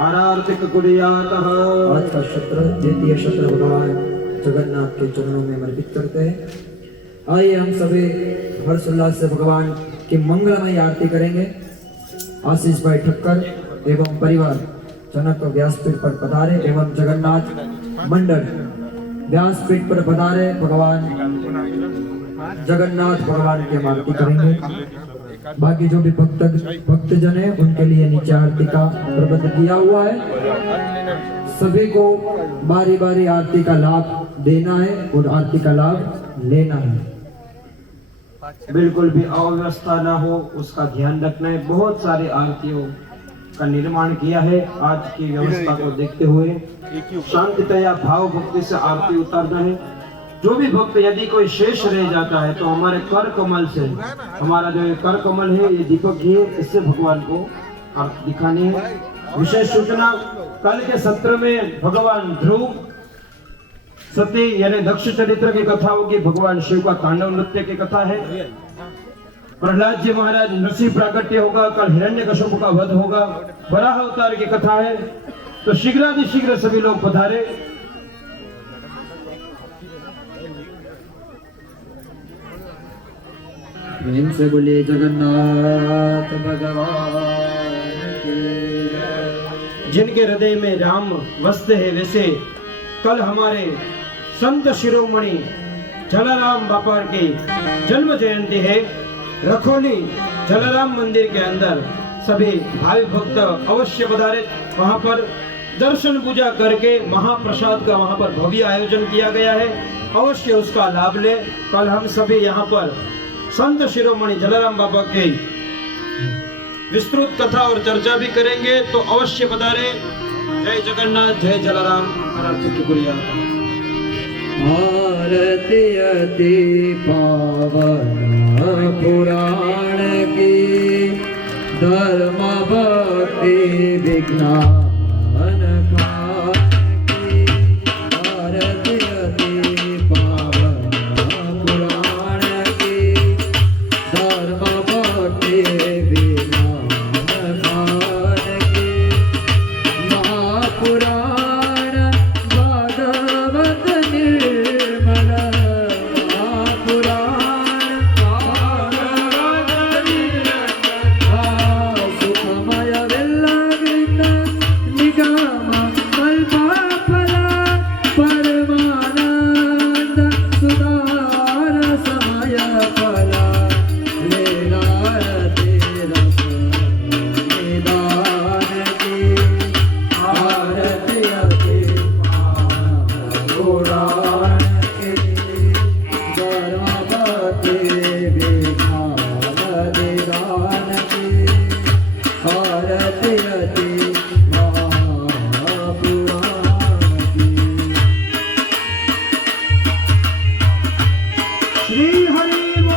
आरार्थिक कुरियातः। आज का सत्र द्वितीय सत्र भगवान जगन्नाथ के चरणों में समर्पित करते हैं। आइए हम सभी हर्षोल्लास से भगवान की मंगलमय आरती करेंगे। आशीष भाई ठक्कर एवं परिवार जनक व्यासपीठ पर पधारे एवं जगन्नाथ मंडल व्यासपीठ पर पधारे भगवान जगन्नाथ भगवान की हम आरती करेंगे। बाकी जो भी भक्तजन है उनके लिए नीचे आरती का प्रबंध किया हुआ है। सभी को बारी बारी आरती का लाभ देना है और आरती का लाभ लेना है। बिल्कुल भी अव्यवस्था ना हो उसका ध्यान रखना है। बहुत सारी आरतियों का निर्माण किया है। आज की व्यवस्था को देखते हुए शांतितया भाव भक्ति से आरती उतारना है। जो भी भक्त यदि कोई शेष रह जाता है तो हमारे कर कमल से, हमारा जो ये कर कमल है ये दीपक ही है, इससे भगवान को आरती दिखानी है। विशेष सूचना, कल के सत्र में भगवान ध्रुव सती यानी दक्ष चरित्र की कथा होगी। भगवान शिव का तांडव नृत्य की कथा है। प्रहलाद जी महाराज नृसिंह प्राकट्य होगा। कल हिरण्यकश्यप का वध होगा। वराह अवतार की कथा है। तो शीघ्रातिशीघ्र सभी लोग पधारे। प्रेम से बोले जगन्नाथ भगवान की जय। जिनके हृदय में राम वसते हैं वैसे कल हमारे संत शिरोमणि जलाराम बापा की जन्म जयंती है। रखोली जलाराम मंदिर के अंदर सभी भाई भक्त अवश्य पधारे। वहां पर दर्शन पूजा करके महाप्रसाद का वहां पर भव्य आयोजन किया गया है। अवश्य उसका लाभ ले। कल हम सभी यहाँ पर संत शिरोमणि जलाराम बाबा की विस्तृत कथा और चर्चा भी करेंगे, तो अवश्य पधारे। जय जगन्नाथ, जय जलाराम। शुक्रिया। आरती अति पावन पुराण की, धर्म भक्ति विज्ञान की। आरती अति पावन पुराण की, धर्म भक्ति विज्ञान की। महापुराण भागवत निर्मल, महापुराण भागवत निर्मल। सुखमय विलगित निगम कल्पफल, परमानंद सुधार समय फल। लीलारति रस निदान की, आरती अति पावन पुराण की। धर्म भक्ति विज्ञान निदान की, आरती अति महापुराण की। श्री हरि बोल।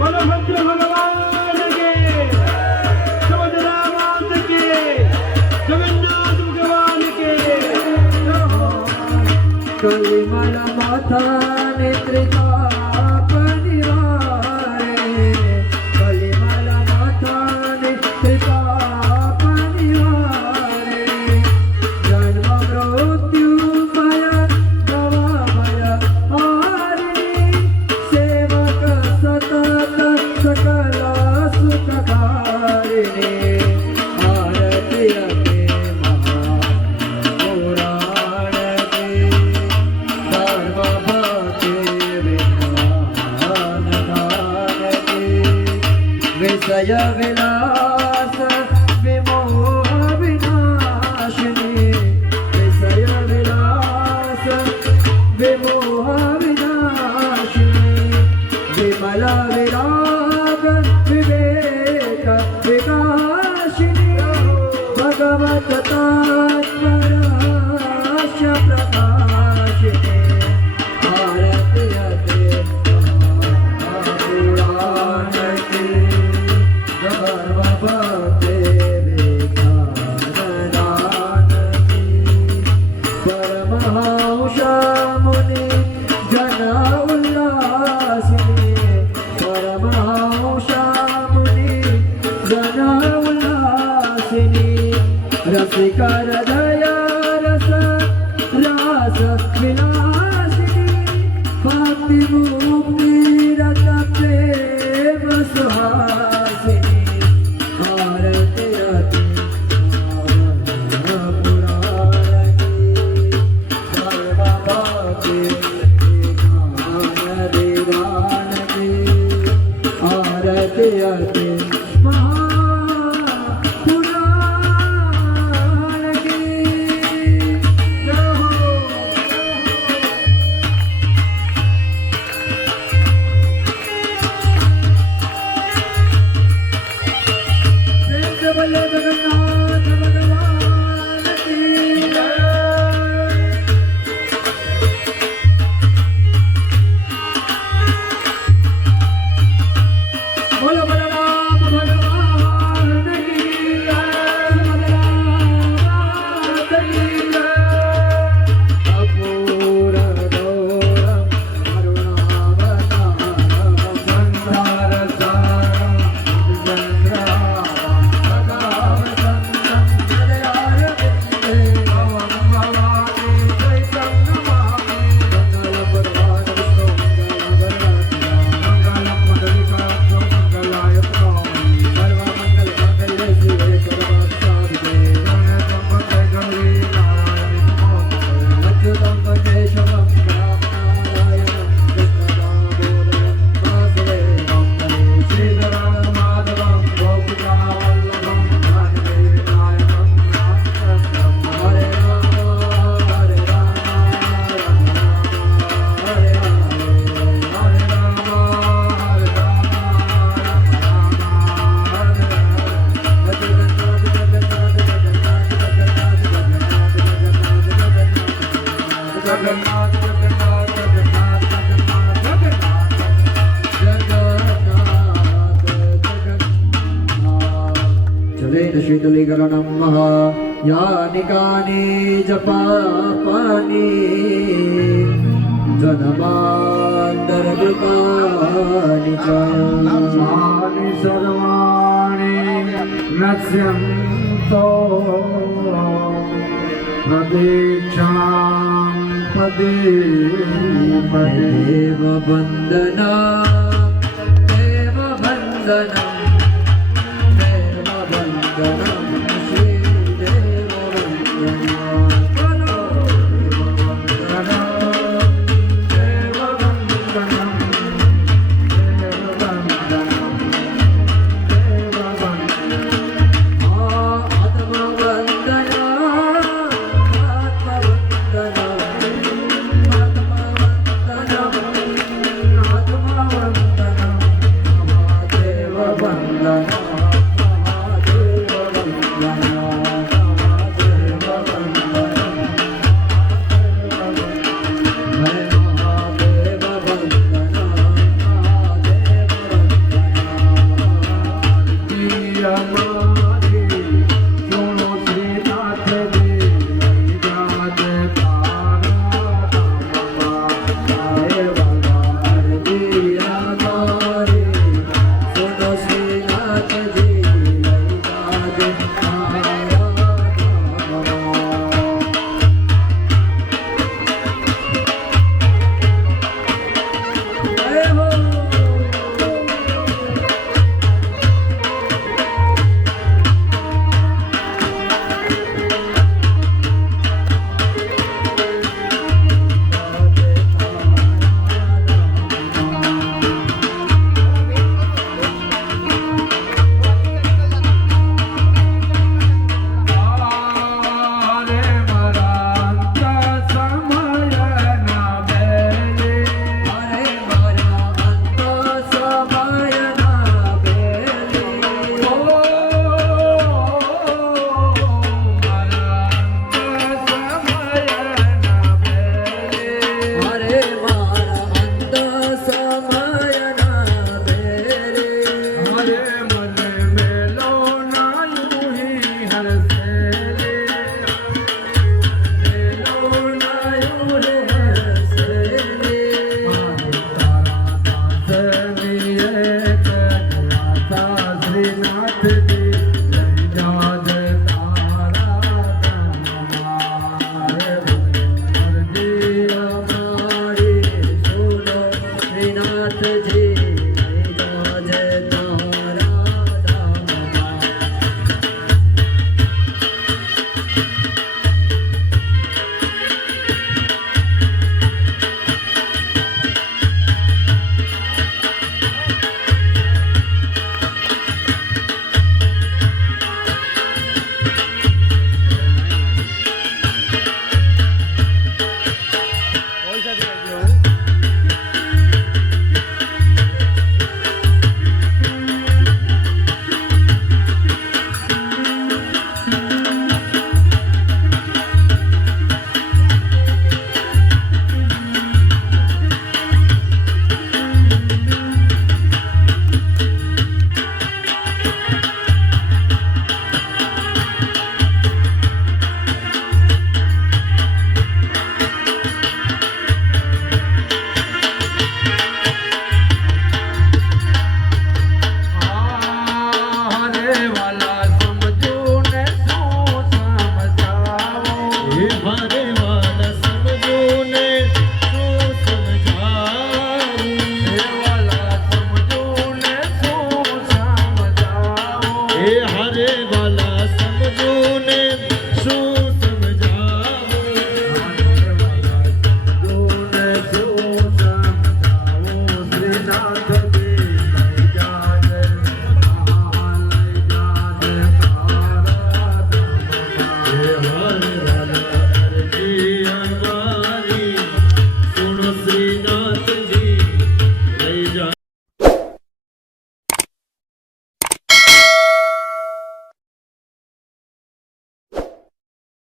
बलभद्र भगवान के, सुभद्रा माता के, जगन्नाथ भगवान के। कलिमल माथा नेत्रिताप निवारे, कलिमल माथा नेत्रिताप निवारे। जन्म मृत्युमय भवमय हारिणी, सेवक सतत सकल सुखकारिणी। आरती अति महापुराण की, धर्म भक्ति विज्ञान दान की। विषय विलास विमोह विनाशिनी, विषय विलास विमोह विनाशिनी। विमल विराग विवेक विकाशिनी, भगवत तत्परास्य प्रकाशिनी। आरती अति महापुराण की, धर्म भक्ति विज्ञान दान की। परमहंस मुनि जन उल्लासिनी, परमहंस मुनि जन उल्लासिनी। रसिक हृदय रस रास विलासिनी, भक्ति मुक्ति रस प्रेम सुहासिनी। आरती अति पावन पुराण की, गाते महापुराण की जय हो। प्रेम से बोले जगन्नाथ भगवान की जय। बोलो बलराम भगवान की जय। बलराम की जय। अपूर गौरम करुणावतारम संसार सारम चंद्राम भगवतं हृदयार विन्दे भवं भवानी चैतन्य नमामि। मंगलम भगवान विष्णु मंगलम मधुलिकाक्षं मंगलाय प्रणामि। सर्वमंगल मांगल्ये शिवे सर्वार्थसाधिके शरण्यं वन्दे गौरी नारायणि नमोस्तुते। अच्युतं केशवं रामनारायणं कृष्णदामोदरं वासुदेवं हरे। श्रीधरं माधवं गोपिकावल्लभं ज्ञानवैराग्यं रामचन्द्रं। हरे राम हरे राम राम राम हरे हरे। हरे राम हरे राम राम राम जलेन शीतलीकरणं महा यानिकानि च पापानि जन्मान्तरकृतानि च तानि सर्वाणि नश्यन्तो प्रतीक्षां पदे देवबन्दना देवबन्दना